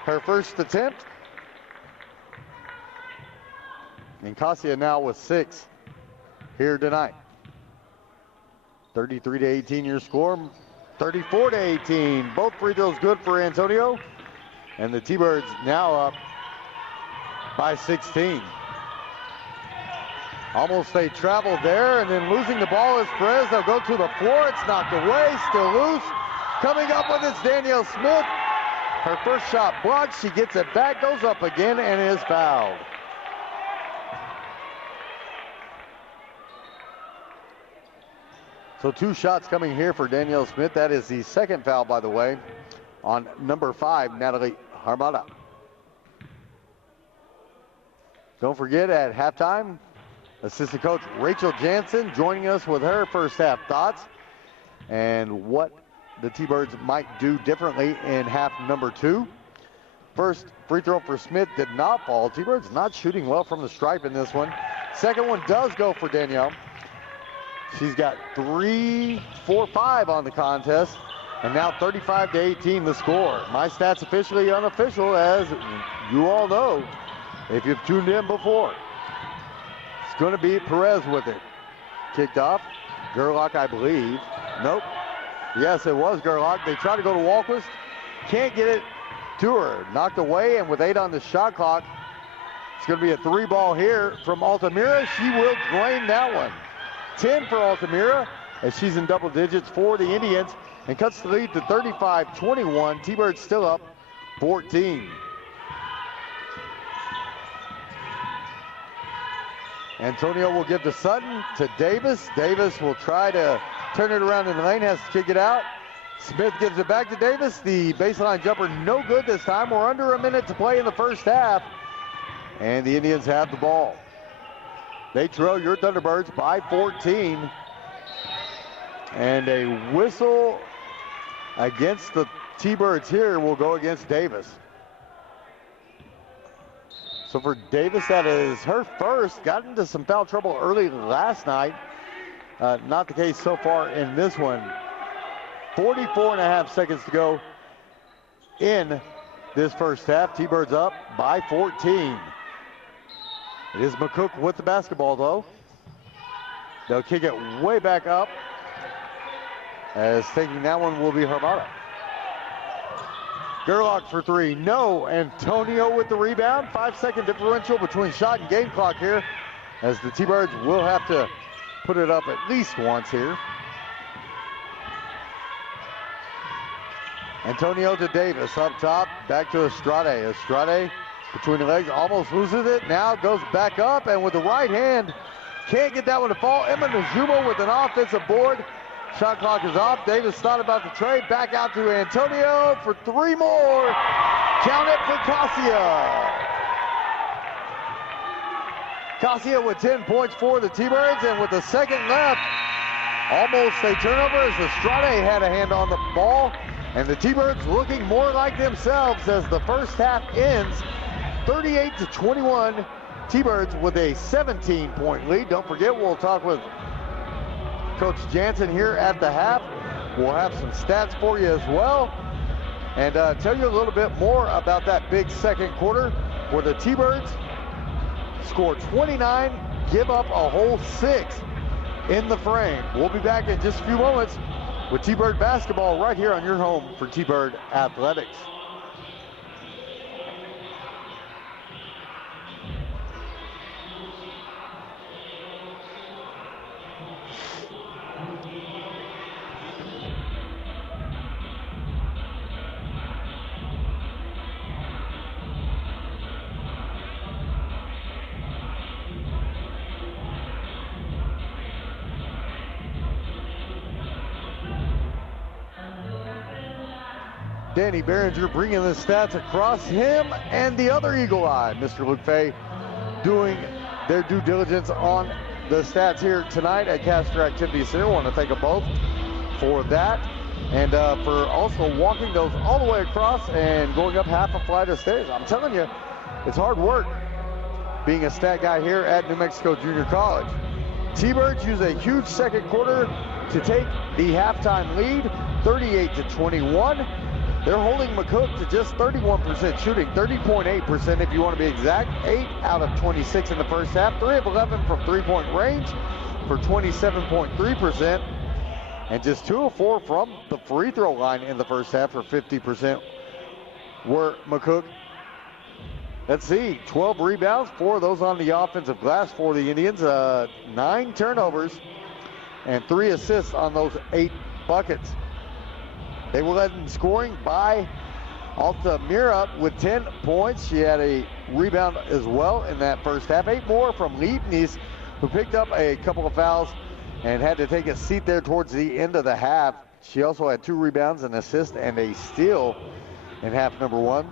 her first attempt. And Cassia now with 6 here tonight. 33-18 your score. 34-18. Both free throws good for Antonio. And the T-Birds now up by 16. Almost a travel there, and then losing the ball is Perez. They'll go to the floor. It's knocked away, still loose. Coming up with it's Danielle Smith. Her first shot blocked. She gets it back, goes up again, and is fouled. So 2 shots coming here for Danielle Smith. That is the second foul, by the way, on number 5, Natalie Armada. Don't forget, at halftime, assistant coach Rachel Jansen joining us with her first half thoughts and what the T-Birds might do differently in half number 2. First free throw for Smith did not fall. T-Birds not shooting well from the stripe in this one. Second one does go for Danielle. She's got 3, 4, 5 on the contest, and now 35-18 the score. My stats officially unofficial, as you all know if you've tuned in before. It's going to be Perez with it. Kicked off. Gerlach, I believe. Nope. Yes, it was Gerlach. They try to go to Walquist. Can't get it to her. Knocked away, and with 8 on the shot clock, it's going to be a 3 ball here from Altamira. She will drain that one. 10 for Altamira, as she's in double digits for the Indians, and cuts the lead to 35-21. T-Birds still up 14. Antonio will give to Sutton, to Davis. Davis will try to turn it around in the lane, has to kick it out. Smith gives it back to Davis. The baseline jumper no good this time. We're under a minute to play in the first half, and the Indians have the ball. They trail your Thunderbirds by 14. And a whistle against the T-Birds here will go against Davis. So for Davis, that is her first. Got into some foul trouble early last night. Not the case so far in this one. 44.5 seconds to go in this first half. T-Birds up by 14. It is McCook with the basketball, though. They'll kick it way back up, as taking that one will be Armada. Gerlach for 3, no. Antonio with the rebound. 5-second differential between shot and game clock here, as the T-Birds will have to put it up at least once here. Antonio to Davis up top, back to Estrade. Estrade between the legs, almost loses it. Now goes back up, and with the right hand, can't get that one to fall. Emma Najuma with an offensive board. Shot clock is off. Davis thought about the trade. Back out to Antonio for 3 more. Count it for Cassia. Cassia with 10 points for the T-Birds, and with a second left, almost a turnover as Estrade had a hand on the ball, and the T-Birds looking more like themselves as the first half ends 38-21. T-Birds with a 17-point lead. Don't forget, we'll talk with Coach Jansen here at the half. We'll have some stats for you as well, and tell you a little bit more about that big second quarter where the T-Birds score 29, give up a whole 6 in the frame. We'll be back in just a few moments with T-Bird basketball right here on your home for T-Bird Athletics. Danny Behringer bringing the stats across him and the other Eagle Eye, Mr. Luke Fay, doing their due diligence on the stats here tonight at Caster Activity Center. I want to thank them both for that, and for also walking those all the way across and going up half a flight of stairs. I'm telling you, it's hard work being a stat guy here at New Mexico Junior College. T-Birds use a huge second quarter to take the halftime lead, 38-21. They're holding McCook to just 31% shooting, 30.8% if you want to be exact. 8 out of 26 in the first half, 3 of 11 from three-point range for 27.3%, and just 2 of 4 from the free throw line in the first half for 50% were McCook. Let's see, 12 rebounds, 4 of those on the offensive glass for the Indians, 9 turnovers, and 3 assists on those 8 buckets. They were led in scoring by Altamira with 10 points. She had a rebound as well in that first half. 8 more from Leibniz, who picked up a couple of fouls and had to take a seat there towards the end of the half. She also had 2 rebounds, an assist, and a steal in half number 1.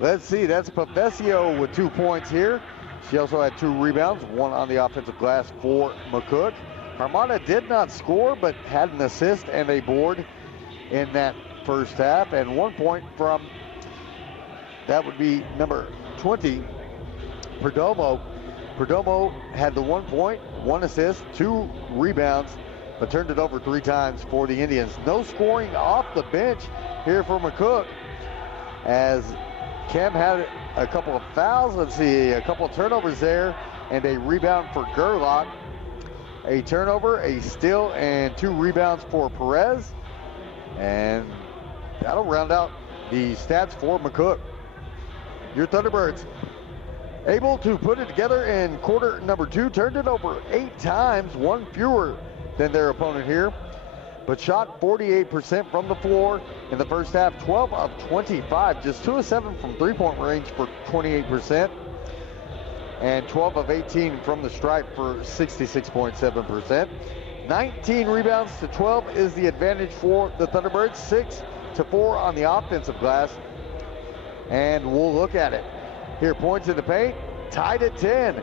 Let's see, that's Pavesio with 2 points here. She also had 2 rebounds, 1 on the offensive glass for McCook. Armada did not score, but had an assist and a board in that first half, and 1 point from, that would be number 20, Perdomo. Perdomo had the 1 point, 1 assist, 2 rebounds, but turned it over 3 times for the Indians. No scoring off the bench here for McCook, as Cam had a couple of fouls. Let's see, a couple of turnovers there, and a rebound for Gerlach. A turnover, a steal, and 2 rebounds for Perez. And that'll round out the stats for McCook. Your Thunderbirds able to put it together in quarter number 2, turned it over 8 times, 1 fewer than their opponent here, but shot 48% from the floor in the first half, 12 of 25, just 2 of 7 from three-point range for 28%. And 12 of 18 from the stripe for 66.7%. 19 rebounds to 12 is the advantage for the Thunderbirds. 6 to 4 on the offensive glass. And we'll look at it. Here, points in the paint, tied at 10.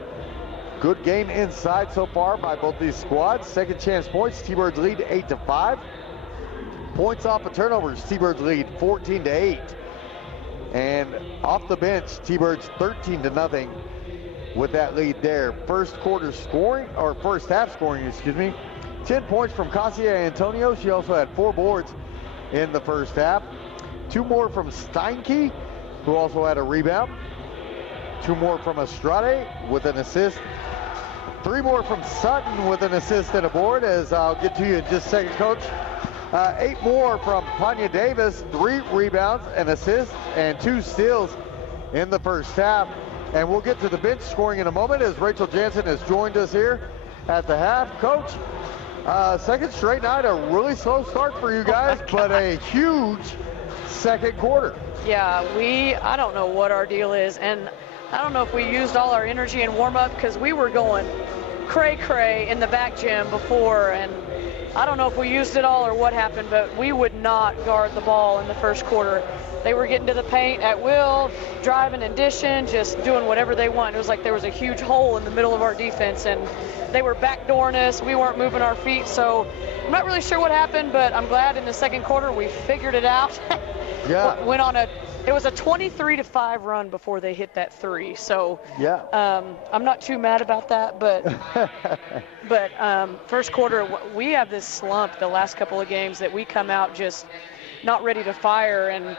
Good game inside so far by both these squads. Second chance points, T-Birds lead 8-5. Points off of turnovers, T-Birds lead 14-8. And off the bench, T-Birds 13-0. With that lead there. First quarter scoring, or first half scoring, excuse me. 10 points from Cassia Antonio. She also had 4 boards in the first half. 2 more from Steinke, who also had a rebound. 2 more from Estrade with an assist. 3 more from Sutton with an assist and a board, as I'll get to you in just a second, Coach. 8 more from Panya Davis, 3 rebounds, an assist, and 2 steals in the first half. And we'll get to the bench scoring in a moment as Rachel Jansen has joined us here at the half. Coach, second straight night, a really slow start for you guys, but a huge second quarter. Yeah, I don't know what our deal is, and I don't know if we used all our energy in warm-up, because we were going cray-cray in the back gym before, and I don't know if we used it all or what happened, but we would not guard the ball in the first quarter. They were getting to the paint at will, driving and dishing, just doing whatever they want. It was like there was a huge hole in the middle of our defense, and they were backdooring us. We weren't moving our feet, so I'm not really sure what happened, but I'm glad in the second quarter we figured it out. Yeah. It was a 23-5 run before they hit that 3. So yeah. I'm not too mad about that, but first quarter we have this slump the last couple of games that we come out just not ready to fire, and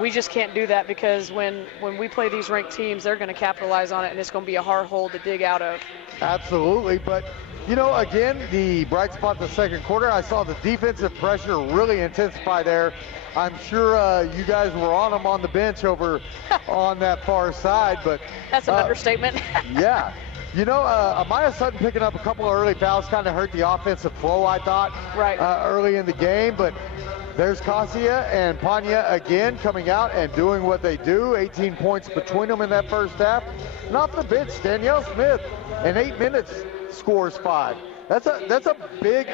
we just can't do that because when we play these ranked teams, they're going to capitalize on it, and it's going to be a hard hole to dig out of. Absolutely, but again, the bright spot the second quarter, I saw the defensive pressure really intensify there. I'm sure you guys were on them on the bench over on that far side, but that's an understatement. Yeah. Amaya Sutton picking up a couple of early fouls kind of hurt the offensive flow, I thought, right. Early in the game, but there's Kasia and Panya again coming out and doing what they do. 18 points between them in that first half. And off the bench, Danielle Smith, in 8 minutes, scores 5. That's a big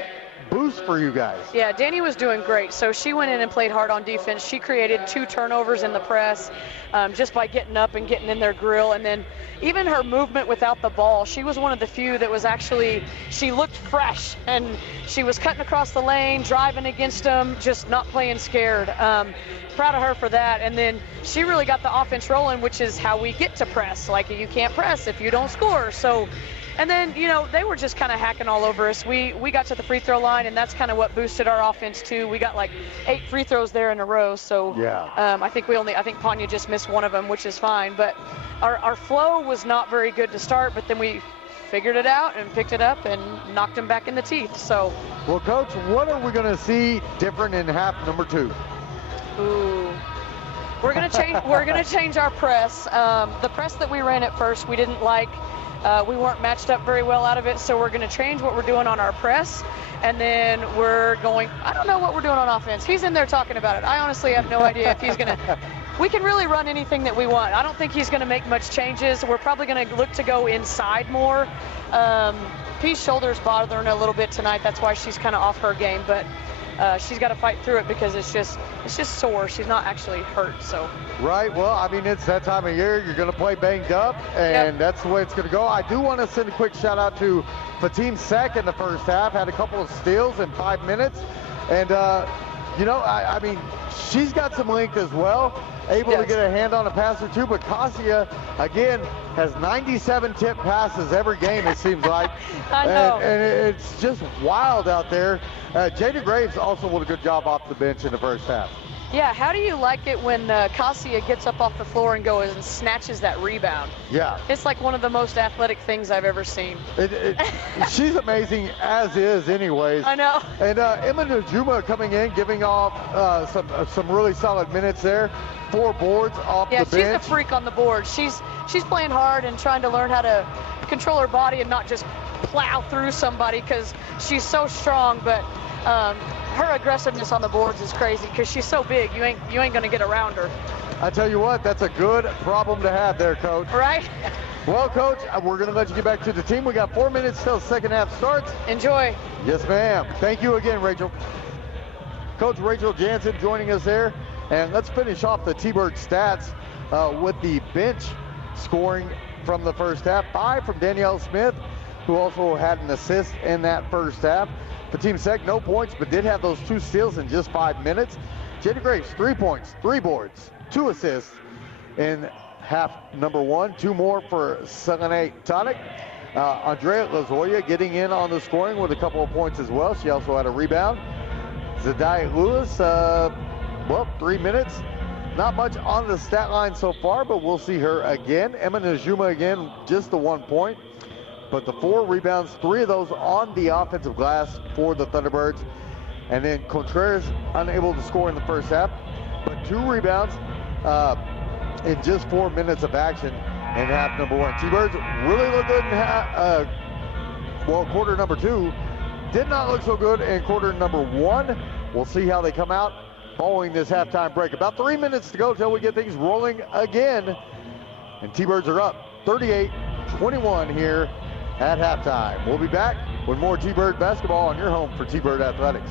boost for you guys. Yeah, Danny was doing great. So she went in and played hard on defense. She created 2 turnovers in the press just by getting up and getting in their grill. And then even her movement without the ball, she was one of the few that was actually, she looked fresh, and she was cutting across the lane, driving against them, just not playing scared. Proud of her for that. And then she really got the offense rolling, which is how we get to press. Like, you can't press if you don't score. So, and then, they were just kind of hacking all over us. We got to the free throw line, and that's kind of what boosted our offense too. We got like 8 free throws there in a row. So yeah. I think Panya just missed one of them, which is fine. But our flow was not very good to start, but then we figured it out and picked it up and knocked them back in the teeth. So. Well, Coach, what are we going to see different in half number 2? Ooh. We're gonna change our press. The press that we ran at first, we didn't like. We weren't matched up very well out of it, so we're going to change what we're doing on our press, and then I don't know what we're doing on offense. He's in there talking about it. I honestly have no idea if he's going to. We can really run anything that we want. I don't think he's going to make much changes. We're probably going to look to go inside more. P's shoulder's bothering her a little bit tonight. That's why she's kind of off her game, but she's got to fight through it because it's just sore. She's not actually hurt. So. Right. Well, I mean, it's that time of year. You're going to play banged up, and that's the way it's going to go. I do want to send a quick shout out to Fatim Sek in the first half. Had a couple of steals in 5 minutes, and I mean, she's got some length as well. Able to get a hand on a pass or two, but Kasia, again, has 97 tip passes every game, it seems like. I know. And it's just wild out there. Jada Graves also did a good job off the bench in the first half. Yeah, how do you like it when Kasia gets up off the floor and goes and snatches that rebound? Yeah. It's like one of the most athletic things I've ever seen. She's amazing, as is anyways. I know. And Emma Najuma coming in, giving off some really solid minutes there. 4 boards off the bench. Yeah, she's a freak on the board. She's playing hard and trying to learn how to control her body and not just plow through somebody because she's so strong, but her aggressiveness on the boards is crazy because she's so big. You ain't going to get around her. I tell you what, that's a good problem to have there, Coach. Right? Well, Coach, we're going to let you get back to the team. We got 4 minutes till the second half starts. Enjoy. Yes, ma'am. Thank you again, Rachel. Coach Rachel Jansen joining us there. And let's finish off the T-Bird stats with the bench scoring from the first half. 5 from Danielle Smith, who also had an assist in that first half. Fatim Sek, no points, but did have those 2 steals in just 5 minutes. Jada Graves, 3 points, 3 boards, 2 assists in half number 1. 2 more for Selene Tonic. Andrea Lazoya getting in on the scoring with a couple of points as well. She also had a rebound. Zadai Lewis, 3 minutes. Not much on the stat line so far, but we'll see her again. Emma Najuma again, just the 1 point. But the 4 rebounds, 3 of those on the offensive glass for the Thunderbirds. And then Contreras unable to score in the first half, but 2 rebounds in just 4 minutes of action in half number 1. T-Birds really look good in quarter number 2. Did not look so good in quarter number 1. We'll see how they come out following this halftime break. About 3 minutes to go till we get things rolling again. And T-Birds are up 38-21 here at halftime. We'll be back with more T-Bird basketball on your home for T-Bird Athletics.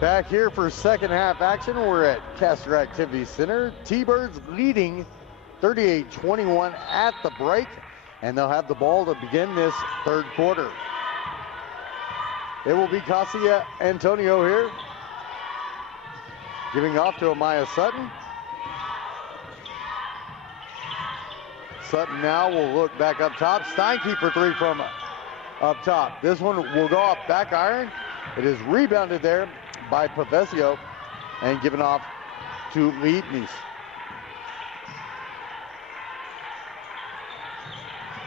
Back here for second half action. We're at Castor Activity Center. T-Birds leading 38-21 at the break, and they'll have the ball to begin this third quarter. It will be Cassia Antonio here, giving off to Amaya Sutton. Sutton now will look back up top. Steinke for three from up top. This one will go off back iron. It is rebounded there by Pavesio and given off to Leibniz.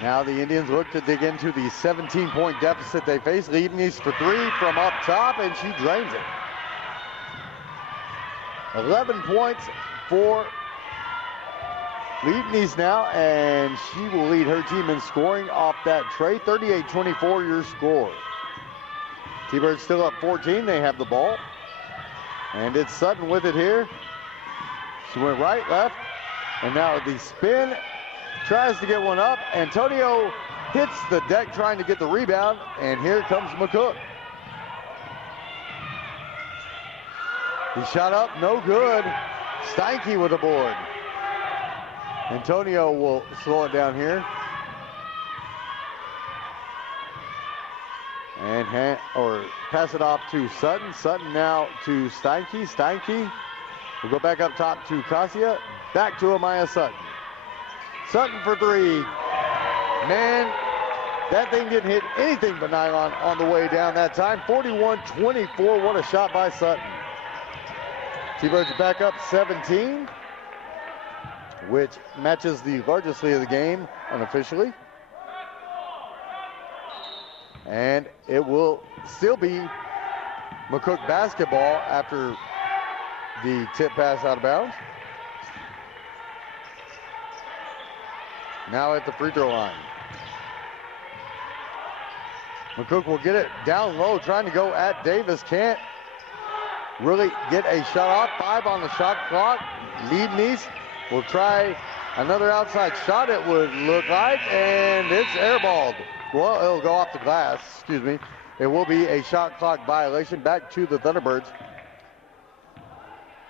Now the Indians look to dig into the 17-point deficit they face. Leibniz for three from up top, and she drains it. 11 points for Leibniz now, and she will lead her team in scoring off that tray. 38-24 your score. T-Birds still up 14. They have the ball. And it's Sutton with it here. She went right, left, and now the spin. Tries to get one up. Antonio hits the deck trying to get the rebound, and here comes McCook. He shot up, no good. Steinke with the board. Antonio will slow it down here. And pass it off to Sutton. Sutton now to Steinke. Steinke will go back up top to Cassia. Back to Amaya Sutton. Sutton for three. Man, that thing didn't hit anything but nylon on the way down that time. 41-24, what a shot by Sutton. T-Birds back up 17, which matches the largest lead of the game unofficially. And it will still be McCook basketball after the tip pass out of bounds. Now at the free throw line. McCook will get it down low, trying to go at Davis. Can't really get a shot off. 5 on the shot clock. Leibniz will try another outside shot, it would look like, and it's airballed. Well, it'll go off the glass, excuse me. It will be a shot clock violation. Back to the Thunderbirds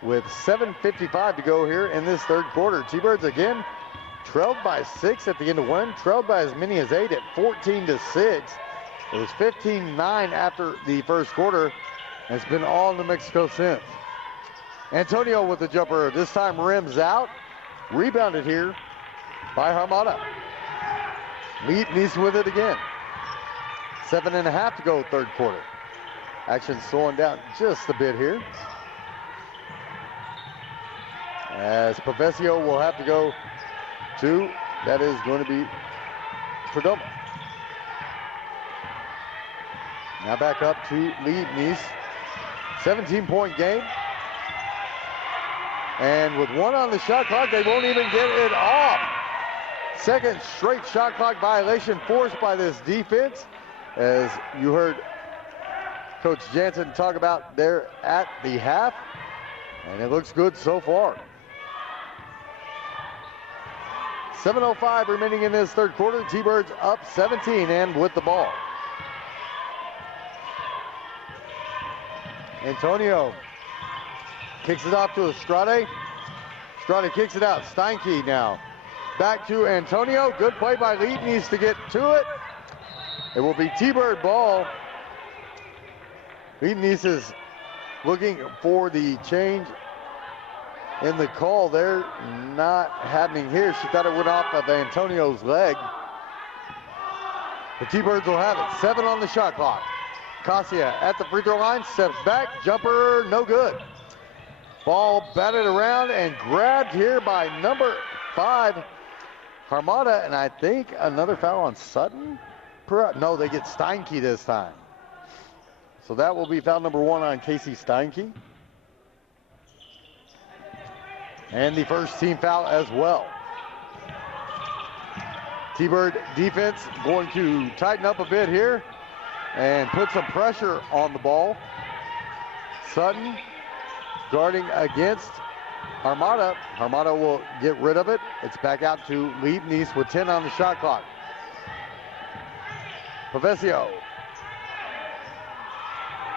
with 7:55 to go here in this third quarter. T-Birds again trailed by 6 at the end of one, trailed by as many as 8 at 14-6. It was 15-9 after the first quarter, and it's been all New Mexico since. Antonio with the jumper, this time rims out. Rebounded here by Armada. Leibniz with it again. 7.5 to go third quarter. Action slowing down just a bit here, as Pavesio will have to go to, that is going to be Perdomo. Now back up to Leibniz. 17-point game. And with 1 on the shot clock, they won't even get it off. Second straight shot clock violation forced by this defense, as you heard Coach Jansen talk about there at the half. And it looks good so far. 7:05 remaining in this third quarter. T-Birds up 17 and with the ball. Antonio kicks it off to Estrade. Estrade kicks it out. Steinke now. Back to Antonio. Good play by Leibniz to get to it. It will be T-Bird ball. Leibniz is looking for the change in the call there. Not happening here. She thought it went off of Antonio's leg. The T-Birds will have it. 7 on the shot clock. Cassia at the free throw line, steps back, jumper, no good. Ball batted around and grabbed here by number 5, Armada, and I think another foul on Sutton? No, they get Steinke this time. So that will be foul number 1 on Casey Steinke. And the first team foul as well. T-Bird defense going to tighten up a bit here and put some pressure on the ball. Sutton guarding against Armada. Armada will get rid of it. It's back out to Leibniz with 10 on the shot clock. Pavesio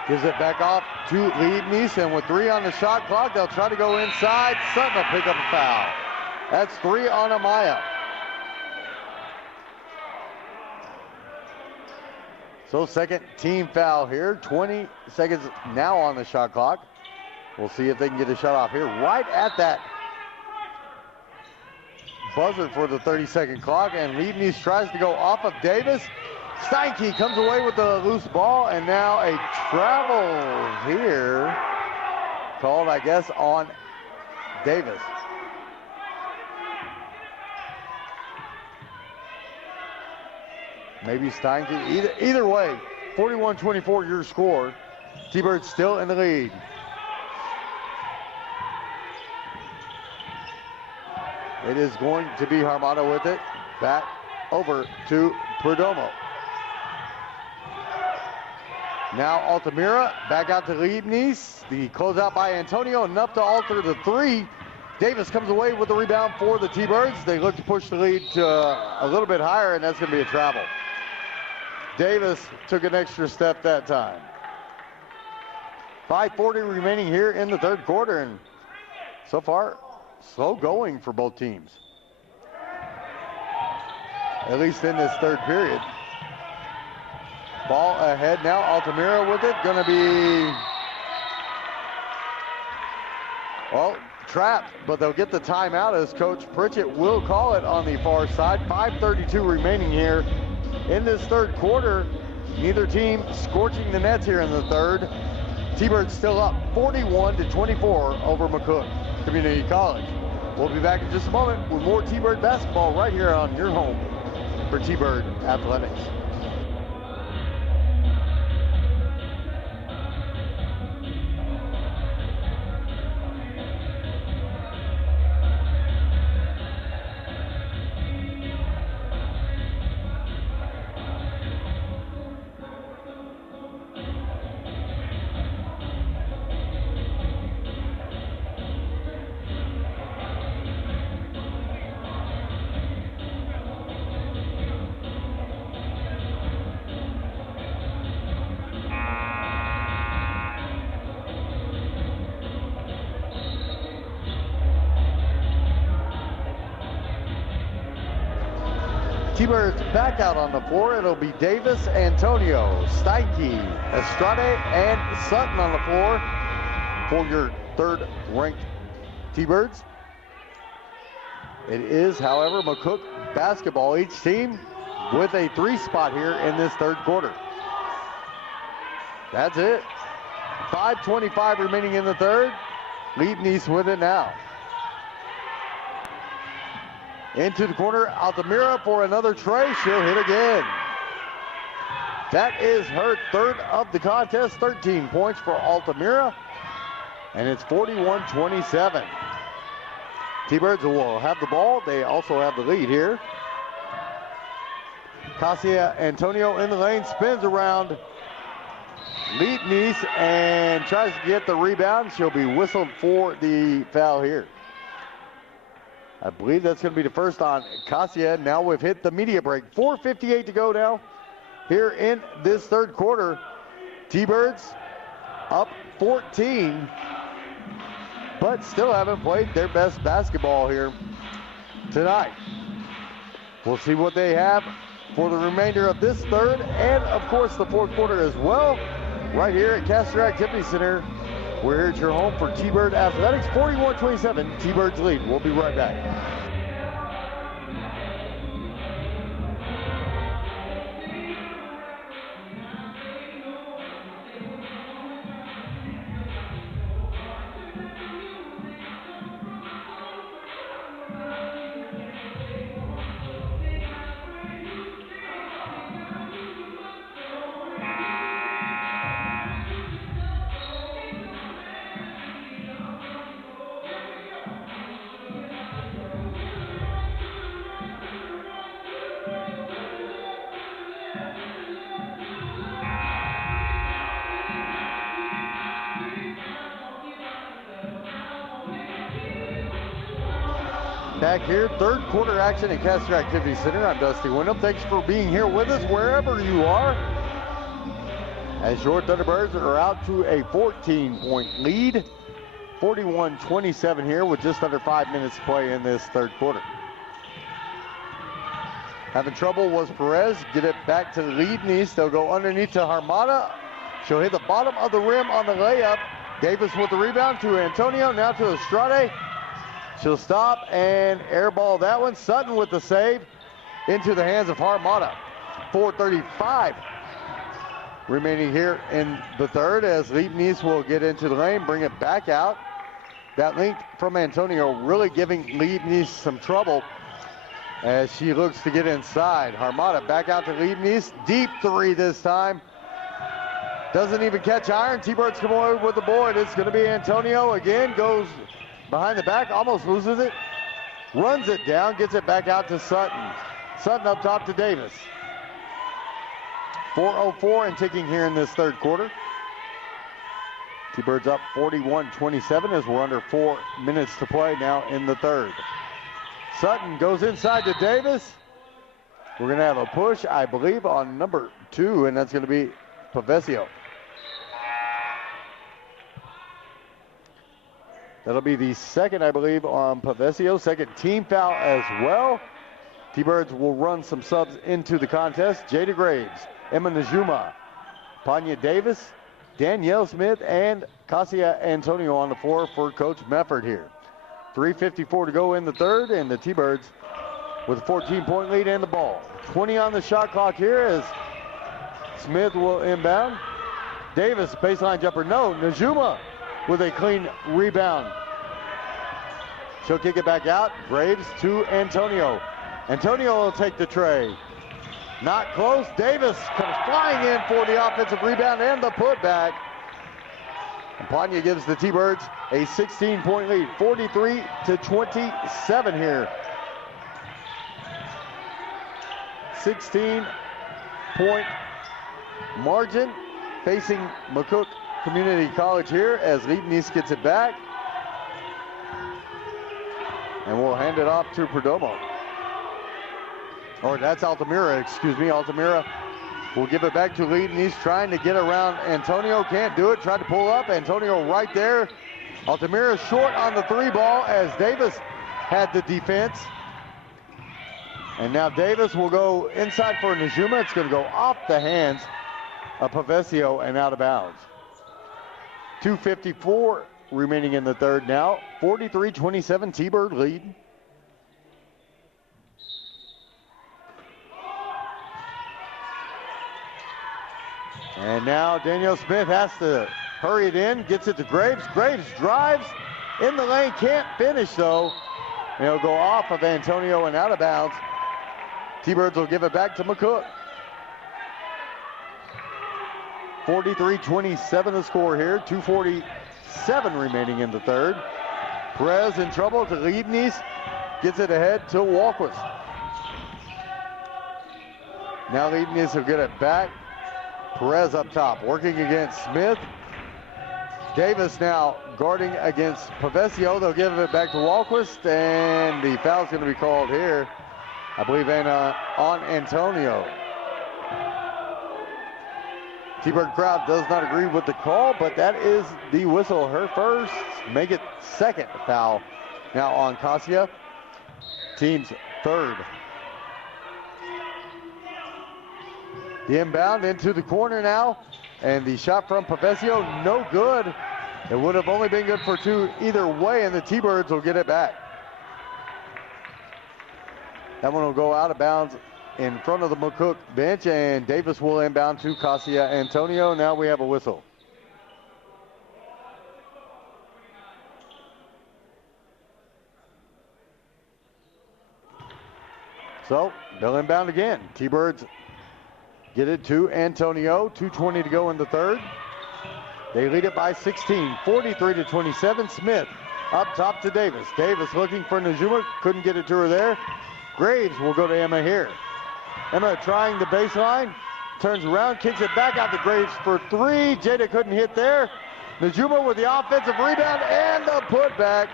gives it back off to Leibniz, and with 3 on the shot clock, they'll try to go inside. Sutton will pick up a foul. That's 3 on Amaya. So second team foul here. 20 seconds now on the shot clock. We'll see if they can get a shot off here. Right at that buzzer for the 30-second clock. And Leibniz tries to go off of Davis. Steinke comes away with the loose ball. And now a travel here called, I guess, on Davis. Maybe Steinke. Either way, 41-24 your score. T-Birds still in the lead. It is going to be Armada with it. Back over to Perdomo. Now Altamira back out to Leibniz. The closeout by Antonio, enough to alter the 3. Davis comes away with the rebound for the T-Birds. They look to push the lead to a little bit higher, and that's going to be a travel. Davis took an extra step that time. 5:40 remaining here in the third quarter, and so far, slow going for both teams. At least in this third period. Ball ahead now, Altamira with it. Gonna be, well, trapped, but they'll get the timeout as Coach Pritchett will call it on the far side. 5:32 remaining here in this third quarter. Neither team scorching the nets here in the third. T-Birds still up 41-24 over McCook Community College. We'll be back in just a moment with more T-Bird basketball right here on your home for T-Bird Athletics. T-Birds back out on the floor. It'll be Davis, Antonio, Steinke, Estrade, and Sutton on the floor for your third-ranked T-Birds. It is, however, McCook basketball. Each team with a 3 spot here in this third quarter. That's it. 5:25 remaining in the third. Lead East with it now. Into the corner, Altamira for another tray. She'll hit again. That is her third of the contest. 13 points for Altamira. And it's 41-27. T-Birds will have the ball. They also have the lead here. Cassia Antonio in the lane, spins around Lead Nice and tries to get the rebound. She'll be whistled for the foul here. I believe that's going to be the first on Cassia. Now we've hit the media break. 4:58 to go now here in this third quarter. T-Birds up 14, but still haven't played their best basketball here tonight. We'll see what they have for the remainder of this third and, of course, the fourth quarter as well, right here at Castor Activity Center. We're here at your home for T-Bird Athletics. 41-27, T-Birds lead. We'll be right back. Back here, third quarter action at Castor Activity Center. I'm Dusty Wyndham. Thanks for being here with us wherever you are. As your Thunderbirds are out to a 14-point lead. 41-27 here with just under 5 minutes to play in this third quarter. Having trouble was Perez. Get it back to the Lead Nice. They'll go underneath to Armada. She'll hit the bottom of the rim on the layup. Davis with the rebound to Antonio. Now to Estrade. She'll stop and airball that one. Sutton with the save into the hands of Armada. 4:35 remaining here in the third as Lead Nice will get into the lane, bring it back out. That link from Antonio really giving Lead Nice some trouble as she looks to get inside. Armada back out to Lead Nice. Deep three this time. Doesn't even catch iron. T-Birds come away with the board. It's going to be Antonio again. Goes behind the back, almost loses it. Runs it down, gets it back out to Sutton. Sutton up top to Davis. 4:04 and ticking here in this third quarter. T-Birds up 41-27 as we're under 4 minutes to play now in the third. Sutton goes inside to Davis. We're going to have a push, I believe, on number 2, and that's going to be Pavesio. That'll be the second, I believe, on Pavesio. Second team foul as well. T-Birds will run some subs into the contest. Jada Graves, Emma Najuma, Panya Davis, Danielle Smith, and Cassia Antonio on the floor for Coach Mefford here. 3:54 to go in the third, and the T-Birds with a 14-point lead and the ball. 20 on the shot clock here as Smith will inbound. Davis, baseline jumper, no. Najuma with a clean rebound. She'll kick it back out. Graves to Antonio. Antonio will take the tray. Not close. Davis comes flying in for the offensive rebound and the putback. And Panya gives the T-Birds a 16-point lead. 43-27 here. 16-point margin facing McCook Community College here as Lead Nice gets it back. And we'll hand it off to Perdomo. Or that's Altamira, excuse me. Altamira will give it back to Lead Nice, trying to get around Antonio. Can't do it. Tried to pull up. Antonio right there. Altamira short on the 3 ball as Davis had the defense. And now Davis will go inside for Najuma. It's going to go off the hands of Pavesio and out of bounds. 2:54 remaining in the third now. 43-27 T-Bird lead. And now Danielle Smith has to hurry it in, gets it to Graves. Graves drives in the lane, can't finish though. And it'll go off of Antonio and out of bounds. T-Birds will give it back to McCook. 43-27 the score here. 2:47 remaining in the third. Perez in trouble to Liebnies. Gets it ahead to Walquist. Now Liebnies will get it back. Perez up top, working against Smith. Davis now guarding against Pavesio. They'll give it back to Walquist, and the foul's going to be called here, I believe, on Antonio. T-Bird crowd does not agree with the call, but that is the whistle. Her first, make it second foul now on Cassia. Team's third. The inbound into the corner now, and the shot from Pavesio, no good. It would have only been good for two either way, and the T-Birds will get it back. That one will go out of bounds in front of the McCook bench, and Davis will inbound to Cassia Antonio. Now we have a whistle. So they'll inbound again. T-Birds get it to Antonio. 2:20 to go in the third. They lead it by 16, 43-27. Smith up top to Davis. Davis looking for Najuma, couldn't get it to her there. Graves will go to Emma here. Emma trying the baseline, turns around, kicks it back out to Graves for three. Jada couldn't hit there. Najuma with the offensive rebound and the putback.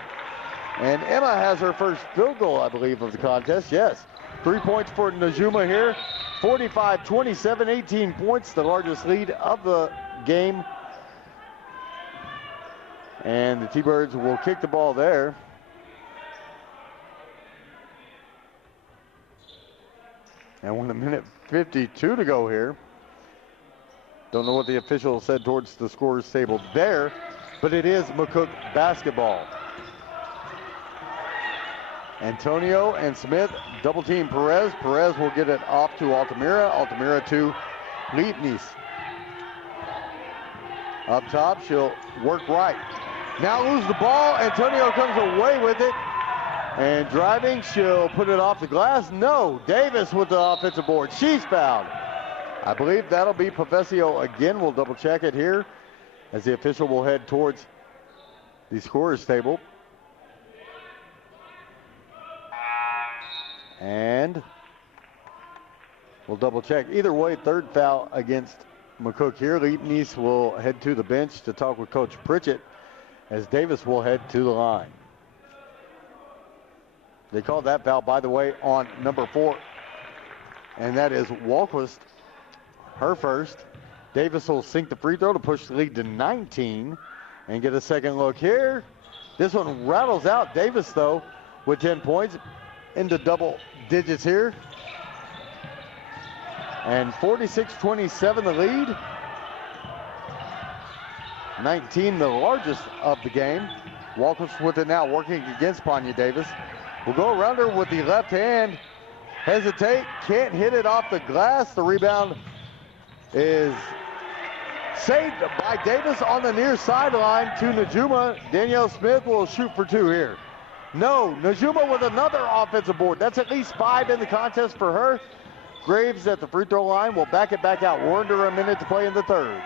And Emma has her first field goal, I believe, of the contest. Yes, 3 points for Najuma here. 45-27, 18 points, the largest lead of the game. And the T-Birds will kick the ball there. And 1 minute 52 to go here. Don't know what the official said towards the scorer's table there, but it is McCook basketball. Antonio and Smith double team Perez. Perez will get it off to Altamira. Altamira to Liebnies. Up top, she'll work right. Now lose the ball. Antonio comes away with it. And driving, she'll put it off the glass. No, Davis with the offensive board. She's fouled. I believe that'll be Pavesio again. We'll double check it here as the official will head towards the scorer's table. And we'll double check. Either way, third foul against McCook here. Liebnies will head to the bench to talk with Coach Pritchett as Davis will head to the line. They called that foul, by the way, on number 4, and that is Walquist, her first. Davis will sink the free throw to push the lead to 19 and get a second look here. This one rattles out. Davis, though, with 10 points into double digits here. And 46-27 the lead. 19 the largest of the game. Walquist with it now, working against Panya Davis. Will go around her with the left hand. Hesitate, can't hit it off the glass. The rebound is saved by Davis on the near sideline to Najuma. Danielle Smith will shoot for two here. No, Najuma with another offensive board. That's at least 5 in the contest for her. Graves at the free throw line will back it back out. We're under a minute to play in the third.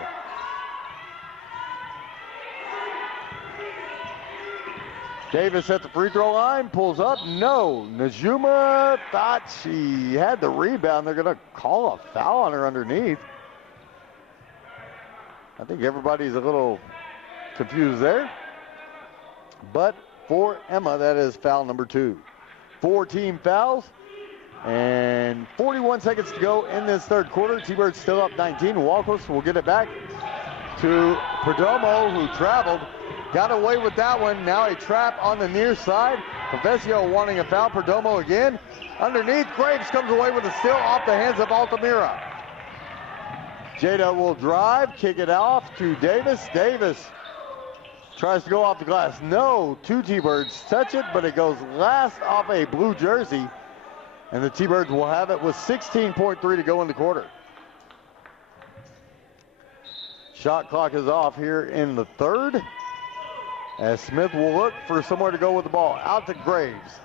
Davis at the free throw line, pulls up, no. Najuma thought she had the rebound. They're gonna call a foul on her underneath. I think everybody's a little confused there. But for Emma, that is foul number 2. 4 team fouls and 41 seconds to go in this third quarter. T-Birds still up 19. Walquist will get it back to Perdomo, who traveled. Got away with that one. Now a trap on the near side. Pavesio wanting a foul. Perdomo again. Underneath, Graves comes away with a steal off the hands of Altamira. Jada will drive, kick it off to Davis. Davis tries to go off the glass. No, two T-Birds touch it, but it goes last off a blue jersey. And the T-Birds will have it with 16.3 to go in the quarter. Shot clock is off here in the third, as Smith will look for somewhere to go with the ball. Out to Graves.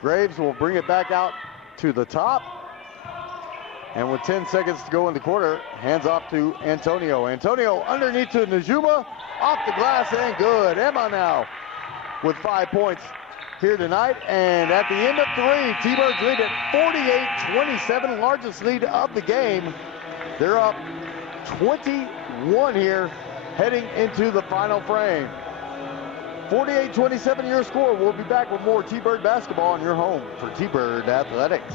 Graves will bring it back out to the top. And with 10 seconds to go in the quarter, hands off to Antonio. Antonio underneath to Najuma, off the glass and good. Emma now with 5 points here tonight. And at the end of three, T-Birds lead at 48-27, largest lead of the game. They're up 21 here, heading into the final frame. 48-27 your score. We'll be back with more T-Bird basketball on your home for T-Bird Athletics.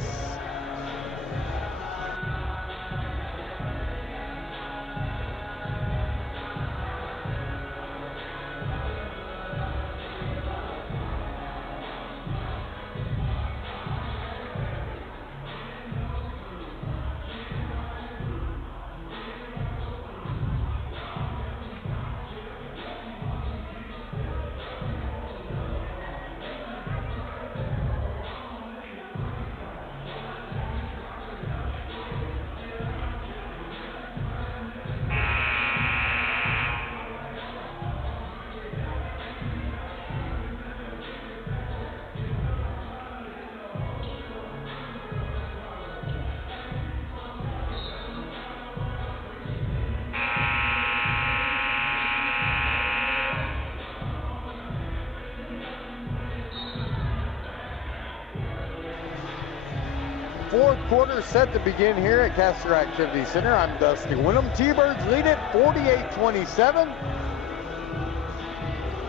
Fourth quarter set to begin here at Castor Activity Center. I'm Dusty Wyndham. T-Birds lead it 48-27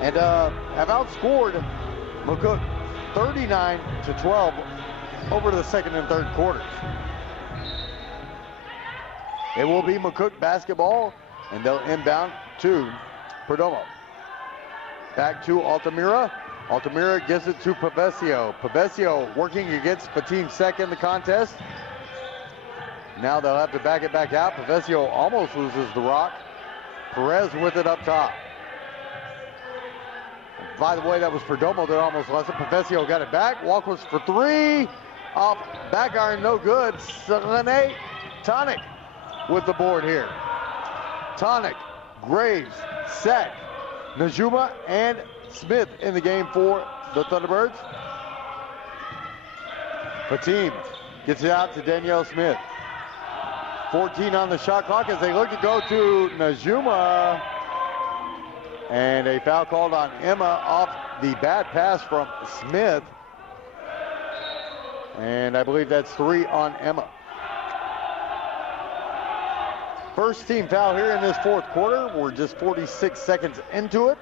and have outscored McCook 39-12 over the second and third quarters. It will be McCook basketball, and they'll inbound to Perdomo. Back to Altamira. Altamira gives it to Pavesio. Pavesio working against Fatim Sek in the contest. Now they'll have to back it back out. Pavesio almost loses the rock. Perez with it up top. By the way, that was Perdomo that almost lost it. Pavesio got it back. Walkers for three. Off back iron, no good. Selene Tonic with the board here. Tonic, Graves, Sek, Najuma, and Smith in the game for the Thunderbirds. Fatim gets it out to Danielle Smith. 14 on the shot clock as they look to go to Najuma. And a foul called on Emma off the bad pass from Smith. And I believe that's 3 on Emma. First team foul here in this fourth quarter. We're just 46 seconds into it.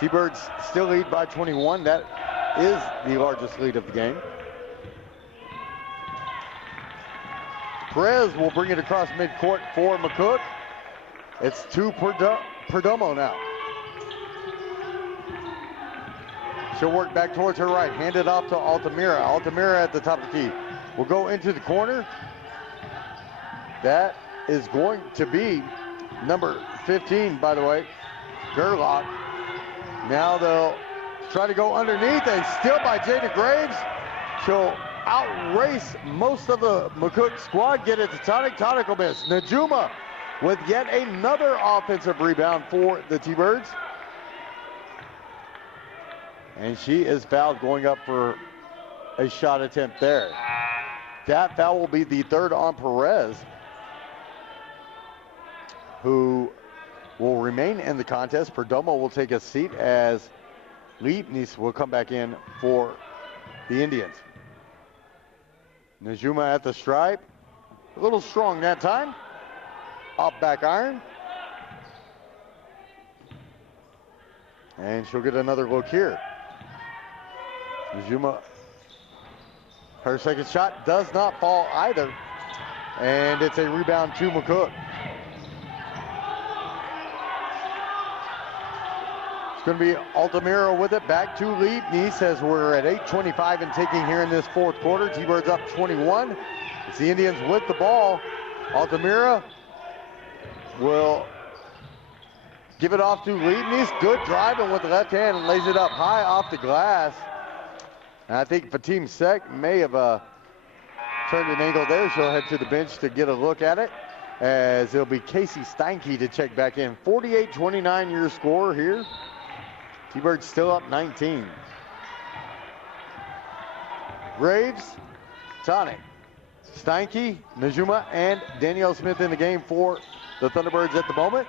T-Birds still lead by 21. That is the largest lead of the game. Perez will bring it across midcourt for McCook. It's to Perdomo now. She'll work back towards her right. Hand it off to Altamira. Altamira at the top of the key. Will go into the corner. That is going to be number 15, by the way, Gerlach. Now they'll try to go underneath. A steal by Jada Graves. She'll outrace most of the McCook squad. Get it to Tonic. Tonic will miss. Najuma with yet another offensive rebound for the T-Birds. And she is fouled going up for a shot attempt there. That foul will be the third on Perez, who will remain in the contest. Perdomo will take a seat as Leibniz will come back in for the Indians. Najuma at the stripe. A little strong that time. Off back iron. And she'll get another look here. Najuma, her second shot does not fall either. And it's a rebound to McCook. going to be Altamira with it, back to Leibniz as we're at 8:25 and ticking here in this fourth quarter. T-Birds up 21. It's the Indians with the ball. Altamira will give it off to Leibniz. Good driving with the left hand and lays it up high off the glass. And I think Fatim Sek may have turned an angle there. She'll head to the bench to get a look at it, as it'll be Casey Steinke to check back in. 48-29 your score here. T-Birds still up 19. Graves, Tonic, Steinke, Najuma, and Danielle Smith in the game for the Thunderbirds at the moment.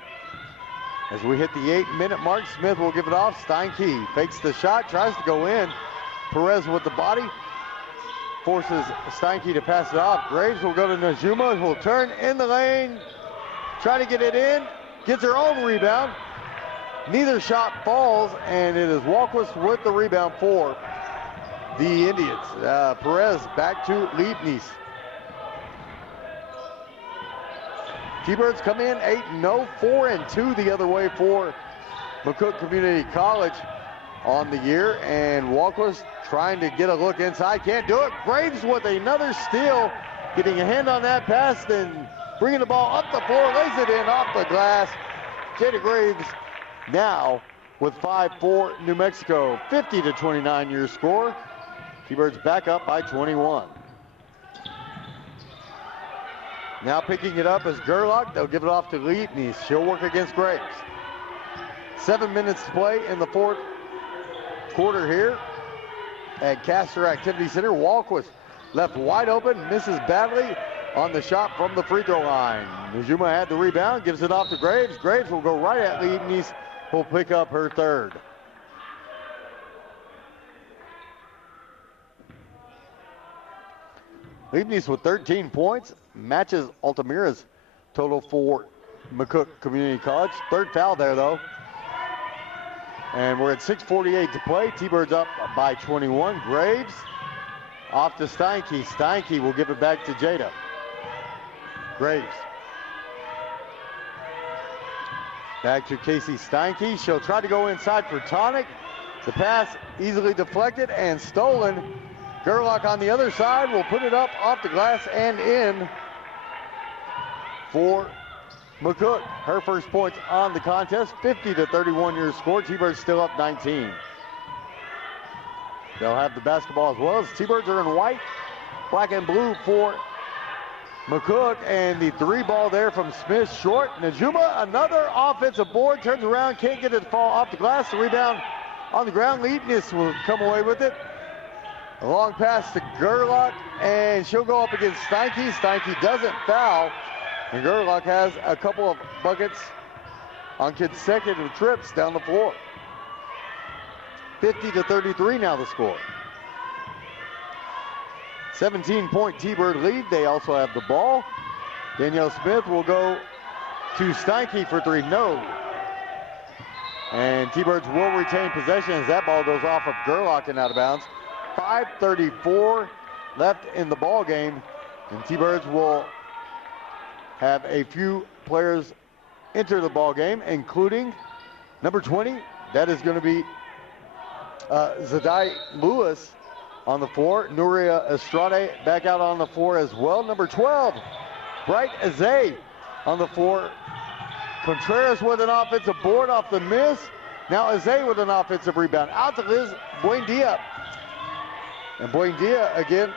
As we hit the 8-minute mark, Smith will give it off. Steinke fakes the shot, tries to go in. Perez with the body, forces Steinke to pass it off. Graves will go to Najuma, who will turn in the lane, try to get it in, gets her own rebound. Neither shot falls, and it is Walquist with the rebound for the Indians. Perez back to Leibniz. T-Birds come in 8-0, 4-2 the other way for McCook Community College on the year, and Walquist trying to get a look inside, can't do it. Graves with another steal, getting a hand on that pass, then bringing the ball up the floor, lays it in off the glass. Jada Graves now with 5 for New Mexico. 50-29 your score. T-Birds back up by 21. Now picking it up is Gerlach. They'll give it off to Leibniz. She'll work against Graves. 7 minutes to play in the fourth quarter here at Castor Activity Center. Walquist left wide open, misses badly on the shot from the free throw line. Najuma had the rebound, gives it off to Graves. Graves will go right at Leibniz, who'll pick up her third. Leibniz with 13 points, matches Altamira's total for McCook Community College. Third foul there, though. And we're at 6:48 to play. T-Birds up by 21. Graves off to Steinke. Steinke will give it back to Jada. Graves. Back to Casey Steinke. She'll try to go inside for Tonic. The pass easily deflected and stolen. Gerlach on the other side will put it up off the glass and in for McCook. Her first points on the contest. 50-31 your score. T-Birds still up 19. They'll have the basketball as well, as T-Birds are in white, black and blue for McCook, and the three ball there from Smith short. Najuma, another offensive board, turns around, can't get it to fall off the glass. The rebound on the ground. Leibniz will come away with it. A long pass to Gerlach, and she'll go up against Steinke. Steinke doesn't foul, and Gerlach has a couple of buckets on consecutive trips down the floor. 50-33 now the score. 17-point T-Bird lead. They also have the ball. Danielle Smith will go to Steinke for three. No. And T-Birds will retain possession as that ball goes off of Gerlach and out of bounds. 5:34 left in the ball game, and T-Birds will have a few players enter the ball game, including number 20. That is going to be Zadai Lewis on the floor. Nuria Estrade back out on the floor as well. Number 12, Bright Azay on the floor. Contreras with an offensive board off the miss. Now Azay with an offensive rebound. Out to Liz Buendia. And Buendia again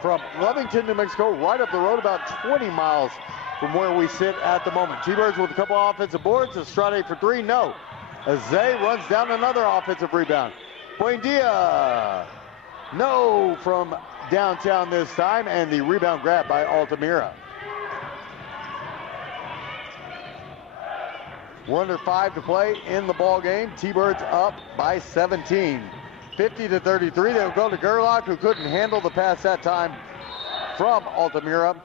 from Lovington, New Mexico, right up the road, about 20 miles from where we sit at the moment. T-Birds with a couple offensive boards. Estrade for three, no. Azay runs down another offensive rebound. Buendia, no from downtown this time, and the rebound grab by Altamira. We're under 5 to play in the ball game. T-Birds up by 17. 50-33. They'll go to Gerlach, who couldn't handle the pass that time from Altamira.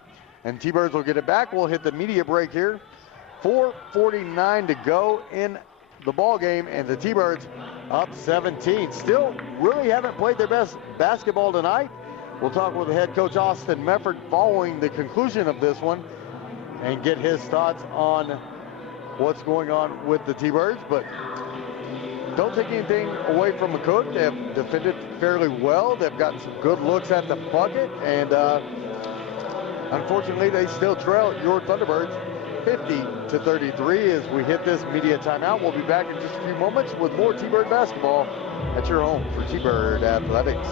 And T-Birds will get it back. We'll hit the media break here. 4:49 to go in the ball game, and the T-Birds up 17. Still really haven't played their best basketball tonight. We'll talk with head coach Austin Mefford following the conclusion of this one and get his thoughts on what's going on with the T-Birds, but don't take anything away from McCook. They've defended fairly well. They've got some good looks at the bucket, and unfortunately, they still trail your Thunderbirds 50-33 as we hit this media timeout. We'll be back in just a few moments with more T-Bird basketball at your home for T-Bird Athletics.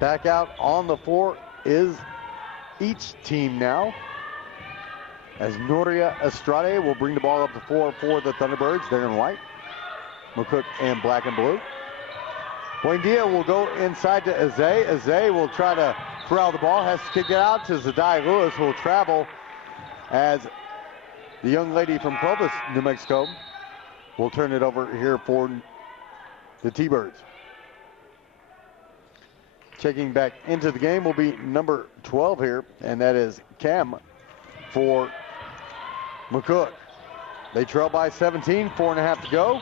Back out on the floor is each team now, as Nuria Estrade will bring the ball up the floor for the Thunderbirds. They're in white, McCook in black and blue. Buendia will go inside to Azay. Azay will try to corral the ball, has to kick it out to Zadai Lewis, who will travel as the young lady from Clovis, New Mexico, will turn it over here for the T-Birds. Checking back into the game will be number 12 here, and that is Cam for McCook. They trail by 17, 4.5 to go,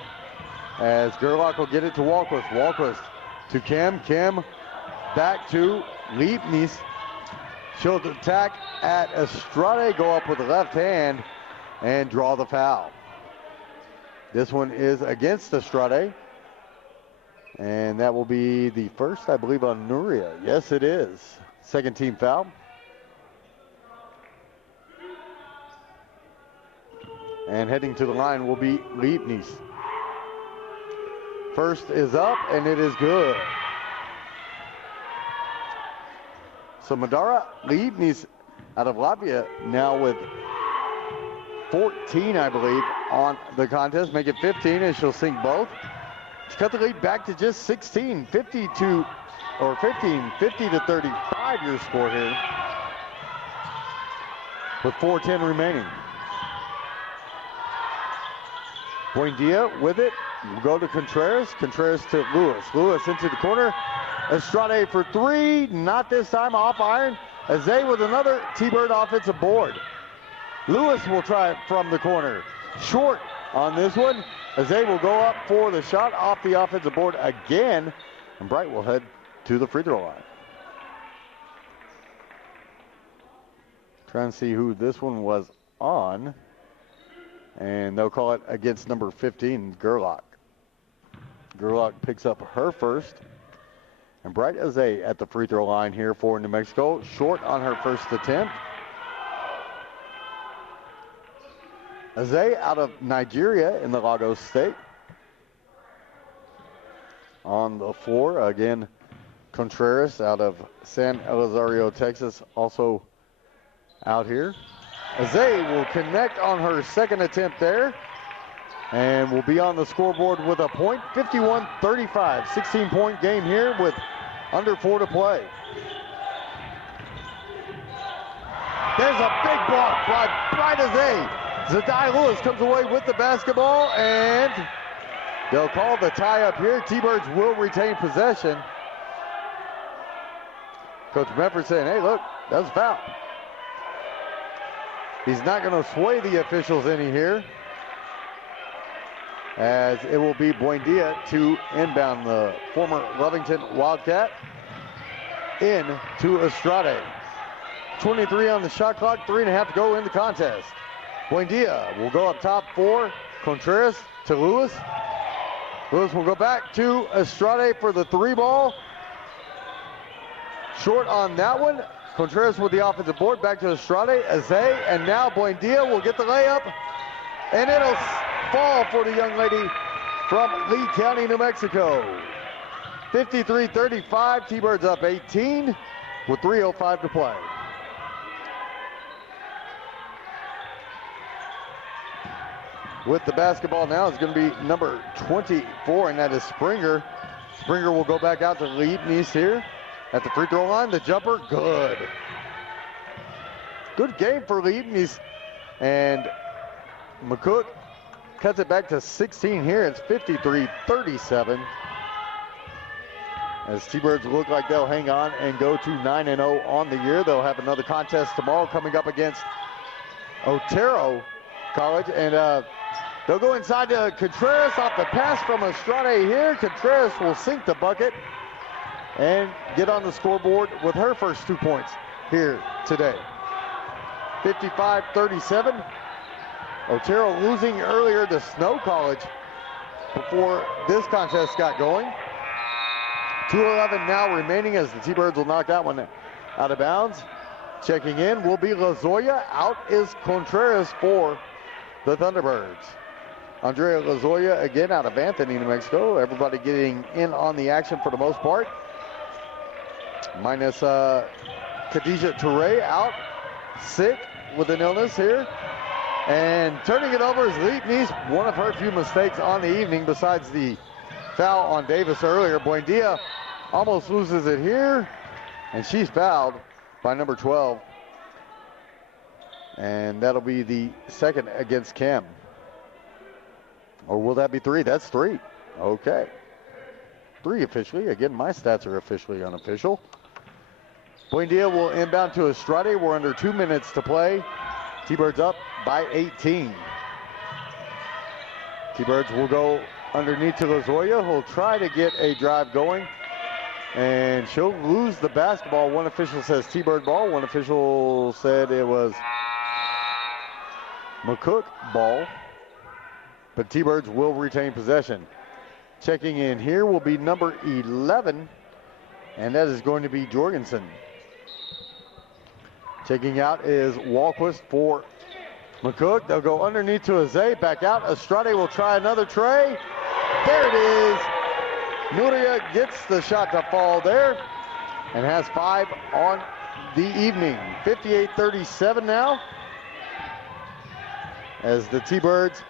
as Gerlach will get it to Walquist. Walquist to Cam. Cam back to Leibniz. She'll attack at Estrade, go up with the left hand and draw the foul. This one is against Estrade. And that will be the first, I believe, on Nuria. Yes, it is. Second team foul. And heading to the line will be Leibniz. First is up, and it is good. So Madara Leibniz out of Latvia now with 14, I believe, on the contest. Make it 15, and she'll sink both. To cut the lead back to just 16, 50 to 35 your score here with 4:10 remaining. Buendia with it, will go to Contreras, Contreras to Lewis, Lewis into the corner, Estrade for three, not this time, off iron, Azay with another T-Bird offensive board. Lewis will try it from the corner, short on this one. Azay will go up for the shot off the offensive board again, and Bright will head to the free throw line. Trying to see who this one was on, and they'll call it against number 15, Gerlach. Gerlach picks up her first, and Bright Azay at the free throw line here for New Mexico, short on her first attempt. Azay out of Nigeria in the Lagos State. On the floor, again, Contreras out of San Elizario, Texas, also out here. Azay will connect on her second attempt there, and will be on the scoreboard with a point, 51-35. 16-point game here with under 4 to play. There's a big block by Bright Azay. Zadai Lewis comes away with the basketball, and they'll call the tie up here. T-Birds will retain possession. Coach Medford saying, hey, look, that was a foul. He's not going to sway the officials any here, as it will be Buendia to inbound the former Lovington Wildcat in to Estrade. 23 on the shot clock, 3.5 to go in the contest. Buendia will go up top for Contreras to Lewis. Lewis will go back to Estrade for the three ball. Short on that one. Contreras with the offensive board, back to Estrade, Azay, and now Buendia will get the layup, and it'll fall for the young lady from Lee County, New Mexico. 53-35, T-Birds up 18 with 3:05 to play. With the basketball now is going to be number 24, and that is Springer. Springer will go back out to Leibniz here at the free throw line. The jumper, good. Good game for Leibniz. And McCook cuts it back to 16 here. It's 53-37. As T-Birds look like they'll hang on and go to 9-0 on the year. They'll have another contest tomorrow coming up against Otero College. And they'll go inside to Contreras off the pass from Estrade here. Contreras will sink the bucket and get on the scoreboard with her first 2 points here today. 55-37. Otero losing earlier to Snow College before this contest got going. 2:11 now remaining as the T-Birds will knock that one out of bounds. Checking in will be Lozoya. Out is Contreras for the Thunderbirds. Andrea Lozoya again out of Anthony, New Mexico. Everybody getting in on the action for the most part. Minus Khadija Toure out, sick with an illness here. And turning it over is Leapney's, one of her few mistakes on the evening besides the foul on Davis earlier. Buendia almost loses it here, and she's fouled by number 12. And that'll be the second against Kim. Or will that be 3? That's 3. Okay. 3 officially. Again, my stats are officially unofficial. Buendia will inbound to Estrade. We're under 2 minutes to play. T-Birds up by 18. T-Birds will go underneath to Lozoya, who'll try to get a drive going. And she'll lose the basketball. One official says T-Bird ball. One official said it was McCook ball. But T-Birds will retain possession. Checking in here will be number 11, and that is going to be Jorgensen. Checking out is Walquist for McCook. They'll go underneath to Azay, back out. Estrade will try another tray. There it is. Nuria gets the shot to fall there and has 5 on the evening. 58-37 now as the T-Birds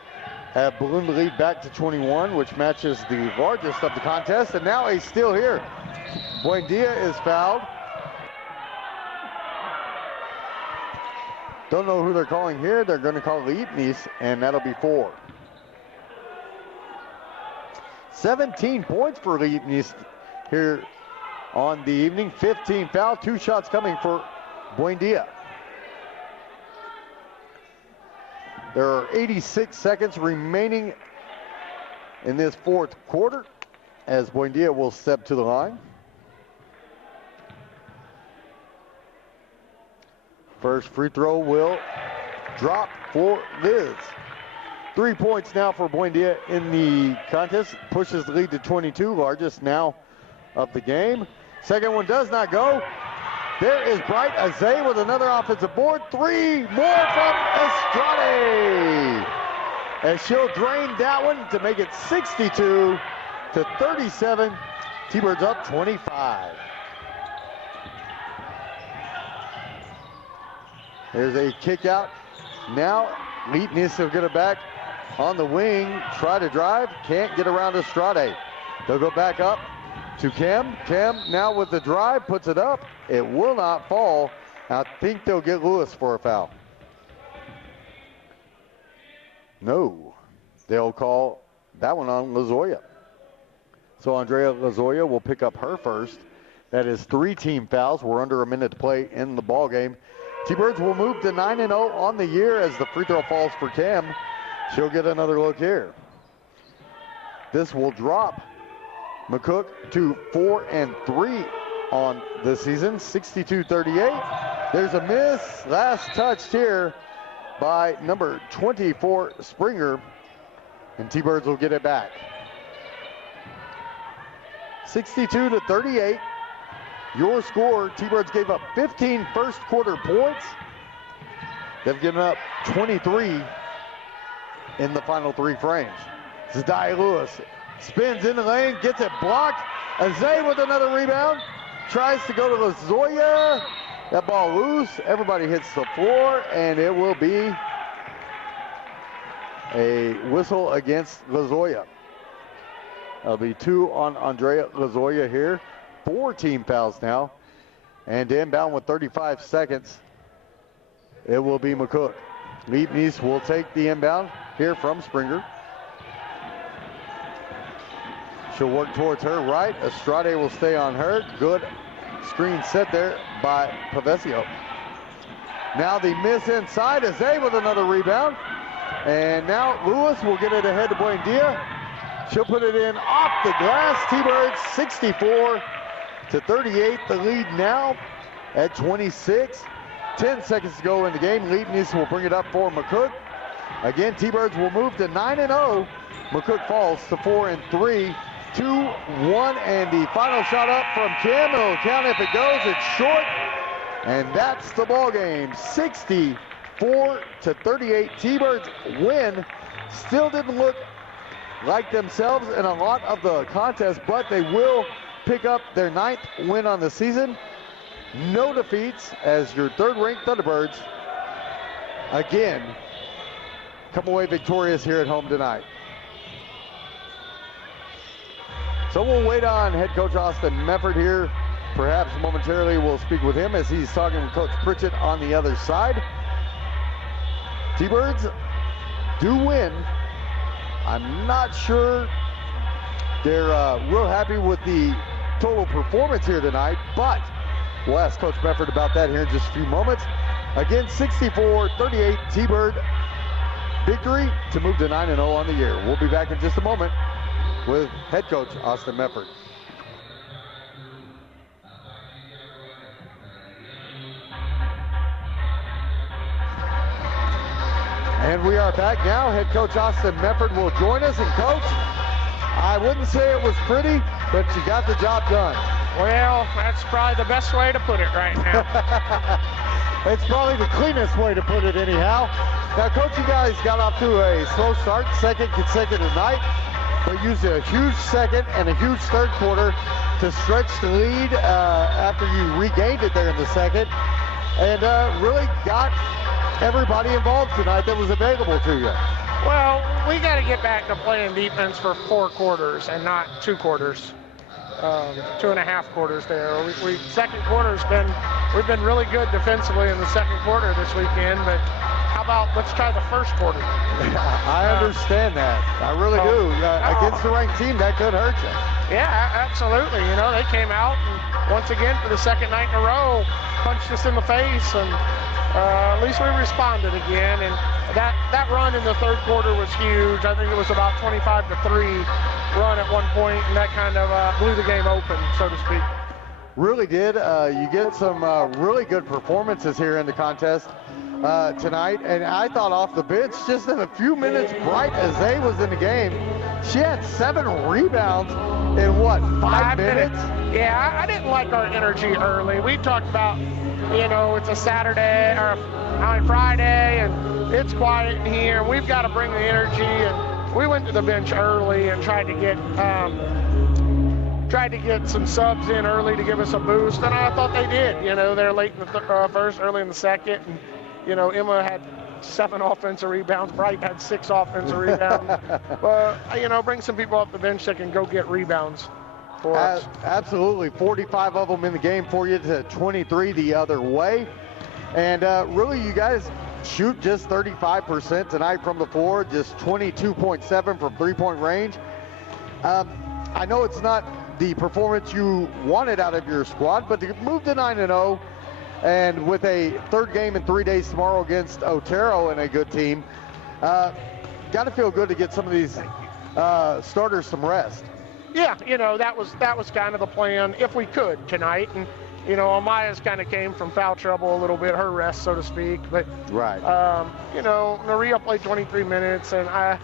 have ballooned the lead back to 21, which matches the largest of the contest. And now a steal here. Buendia is fouled. Don't know who they're calling here. They're going to call Leapney, and that'll be 4. 17 points for Leapney here on the evening. 15 foul, 2 shots coming for Buendia. There are 86 seconds remaining in this fourth quarter as Buendia will step to the line. First free throw will drop for Liz. 3 points now for Buendia in the contest. Pushes the lead to 22, largest now of the game. Second one does not go. There is Bright Azay with another offensive board. 3 more from Estrade. And she'll drain that one to make it 62-37. T-Birds up 25. There's a kick out. Now Leapney will get it back on the wing. Try to drive. Can't get around Estrade. They'll go back up to Kim. Kim now with the drive puts it up. It will not fall. I think they'll get Lewis for a foul. No. They'll call that one on Lozoya. So Andrea Lozoya will pick up her first. That is 3 team fouls. We're under a minute to play in the ball game. T-Birds will move to 9-0 on the year as the free throw falls for Kim. She'll get another look here. This will drop McCook to 4-3 on the season, 62-38. There's a miss, last touched here by number 24, Springer, and T-Birds will get it back. 62-38. Your score, T-Birds gave up 15 first quarter points. They've given up 23 in the final 3 frames. Zadai Lewis spins in the lane, gets it blocked. Azay with another rebound. Tries to go to Lozoya. That ball loose. Everybody hits the floor, and it will be a whistle against Lozoya. That'll be 2 on Andrea Lozoya here. 4 team fouls now. And inbound with 35 seconds, it will be McCook. Leapney will take the inbound here from Springer. She'll work towards her right. Estrade will stay on her. Good screen set there by Pavesio. Now the miss inside. Azay with another rebound. And now Lewis will get it ahead to Buendia. She'll put it in off the glass. T-Birds 64-38. The lead now at 26. 10 seconds to go in the game. Leibniz will bring it up for McCook. Again, T-Birds will move to 9-0. McCook falls to 4-3. 2-1, and the final shot up from Kim. It'll count if it goes. It's short, and that's the ball game. 64-38. T-Birds win. Still didn't look like themselves in a lot of the contest, but they will pick up their 9th win on the season. No defeats as your 3rd-ranked Thunderbirds again come away victorious here at home tonight. So we'll wait on head coach Austin Mefford here. Perhaps momentarily we'll speak with him as he's talking with Coach Pritchett on the other side. T-Birds do win. I'm not sure they're real happy with the total performance here tonight, but we'll ask Coach Mefford about that here in just a few moments. Again, 64-38 T-Bird victory to move to 9-0 on the year. We'll be back in just a moment with head coach Austin Mefford. And we are back now. Head coach Austin Mefford will join us. And coach, I wouldn't say it was pretty, but you got the job done. Well, that's probably the best way to put it right now. It's probably the cleanest way to put it anyhow. Now, coach, you guys got off to a slow start, 2nd consecutive night, but used a huge 2nd and a huge 3rd quarter to stretch the lead after you regained it there in the 2nd, and really got everybody involved tonight that was available to you. Well, we got to get back to playing defense for 4 quarters and not 2 quarters. 2.5 quarters there. Second quarter's we've been really good defensively in the 2nd quarter this weekend, but how about let's try the 1st quarter? I understand that. I really do. Against the ranked team, that could hurt you. Yeah, absolutely. You know, they came out and once again for the 2nd night in a row punched us in the face, and at least we responded again. And that run in the 3rd quarter was huge. I think it was about 25-3 run at one point, and that kind of blew the game open, so to speak. Really did. You get some really good performances here in the contest tonight, and I thought off the bench, just in a few minutes, Bright Azay was in the game. She had 7 rebounds in what, 5 minutes? Yeah, I didn't like our energy early. We talked about, you know, it's a Saturday or on Friday, and it's quiet in here, and we've got to bring the energy. And we went to the bench early and tried to get some subs in early to give us a boost, and I thought they did. You know, they're late in the 1st, early in the 2nd, and you know, Emma had 7 offensive rebounds. Bright had 6 offensive rebounds. Well, you know, bring some people off the bench that can go get rebounds for us. Absolutely. 45 of them in the game for you to 23 the other way. And really, you guys shoot just 35% tonight from the floor, just 22.7 from 3-point range. I know it's not the performance you wanted out of your squad, but to move to 9-0, and with a 3rd game in 3 days tomorrow against Otero and a good team, got to feel good to get some of these starters some rest. Yeah, you know, that was kind of the plan if we could tonight. And you know, Amaya's kind of came from foul trouble a little bit, her rest, so to speak. But right, you know, Maria played 23 minutes, and I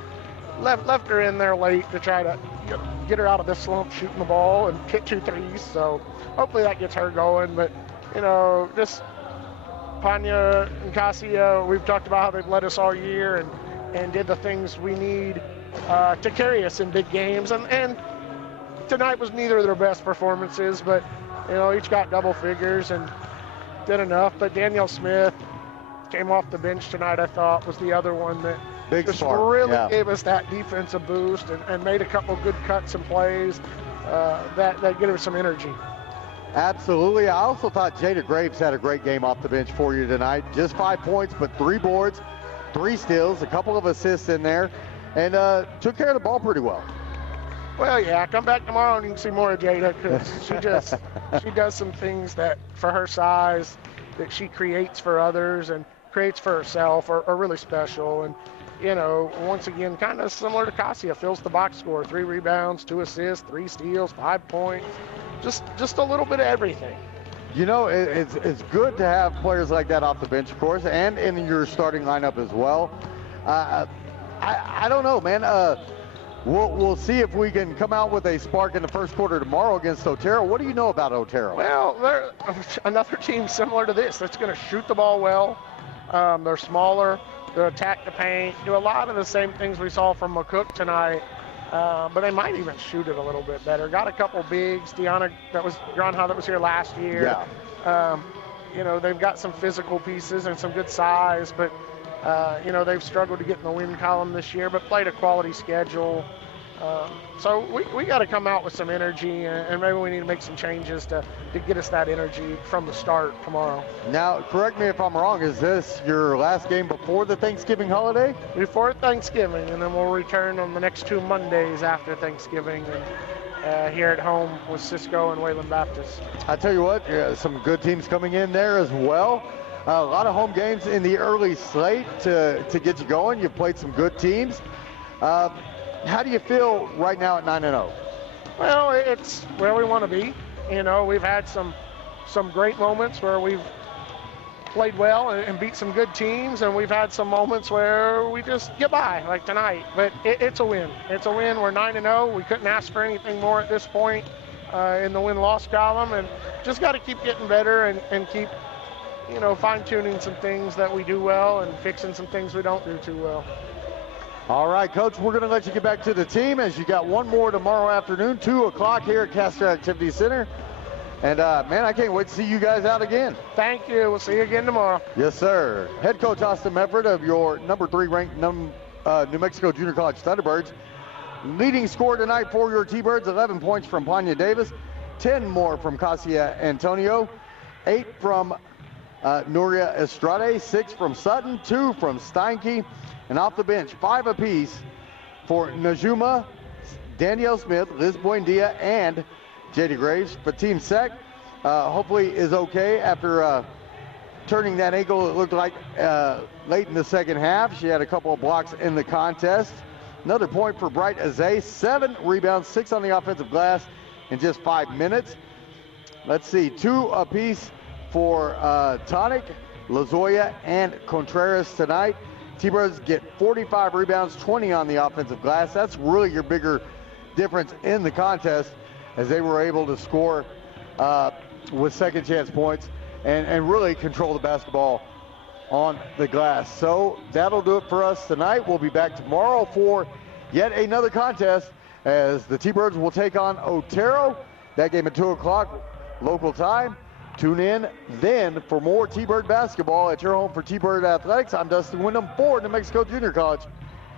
left her in there late to try to get her out of this slump shooting the ball and hit 2 threes. So hopefully that gets her going. But you know, just Panya and Cassia, we've talked about how they've led us all year and did the things we need to carry us in big games. And tonight was neither of their best performances, but you know, each got double figures and did enough. But Danielle Smith came off the bench tonight, I thought, was the other one that really gave us that defensive boost and made a couple good cuts and plays that gave us some energy. Absolutely. I also thought Jada Graves had a great game off the bench for you tonight. Just 5 points, but 3 boards, 3 steals, a couple of assists in there, and took care of the ball pretty well. Well, yeah, come back tomorrow and you can see more of Jada, because she does some things that, for her size, that she creates for others and creates for herself are really special. And, you know, once again, kind of similar to Cassia, fills the box score, 3 rebounds, 2 assists, 3 steals, 5 points, just a little bit of everything. You know, it's good to have players like that off the bench, of course, and in your starting lineup as well. I don't know, man. We'll see if we can come out with a spark in the first quarter tomorrow against Otero. What do you know about Otero? Well, they're another team similar to this that's going to shoot the ball well. They're smaller. They attack the paint. Do a lot of the same things we saw from McCook tonight. But they might even shoot it a little bit better. Got a couple bigs. Granha that was here last year. Yeah. You know, they've got some physical pieces and some good size, but you know, they've struggled to get in the win column this year, but played a quality schedule. So we got to come out with some energy, and maybe we need to make some changes to get us that energy from the start tomorrow. Now, correct me if I'm wrong, is this your last game before the Thanksgiving holiday? Before Thanksgiving, and then we'll return on the next 2 Mondays after Thanksgiving, and here at home with Cisco and Wayland Baptist. I tell you what, some good teams coming in there as well. A lot of home games in the early slate to get you going. You've played some good teams. How do you feel right now at 9-0? Well, it's where we want to be. You know, we've had some great moments where we've played well and beat some good teams, and we've had some moments where we just get by, like tonight. But it's a win. It's a win. We're 9-0. We couldn't ask for anything more at this point in the win-loss column, and just got to keep getting better and keep, you know, fine-tuning some things that we do well and fixing some things we don't do too well. All right, Coach, we're going to let you get back to the team as you got one more tomorrow afternoon, 2 o'clock here at Castro Activity Center. And, man, I can't wait to see you guys out again. Thank you. We'll see you again tomorrow. Yes, sir. Head Coach Austin Medford of your number 3 ranked New Mexico Junior College Thunderbirds. Leading scorer tonight for your T-Birds, 11 points from Panya Davis, 10 more from Cassia Antonio, 8 from Nuria Estrade, 6 from Sutton, 2 from Steinke, and off the bench, 5 apiece for Najuma, Danielle Smith, Liz Buendia, and JD Graves. But Team Sec hopefully is okay after turning that ankle, it looked like late in the second half. She had a couple of blocks in the contest. Another point for Bright Azay, 7 rebounds, 6 on the offensive glass in just 5 minutes. Let's see, 2 apiece for Tonic, Lazoya, and Contreras tonight. T-Birds get 45 rebounds, 20 on the offensive glass. That's really your bigger difference in the contest, as they were able to score with second chance points and really control the basketball on the glass. So that'll do it for us tonight. We'll be back tomorrow for yet another contest as the T-Birds will take on Otero. That game at 2 o'clock local time. Tune in then for more T-Bird basketball at your home for T-Bird Athletics. I'm Dustin Wyndham for New Mexico Junior College.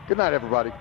Good night, everybody.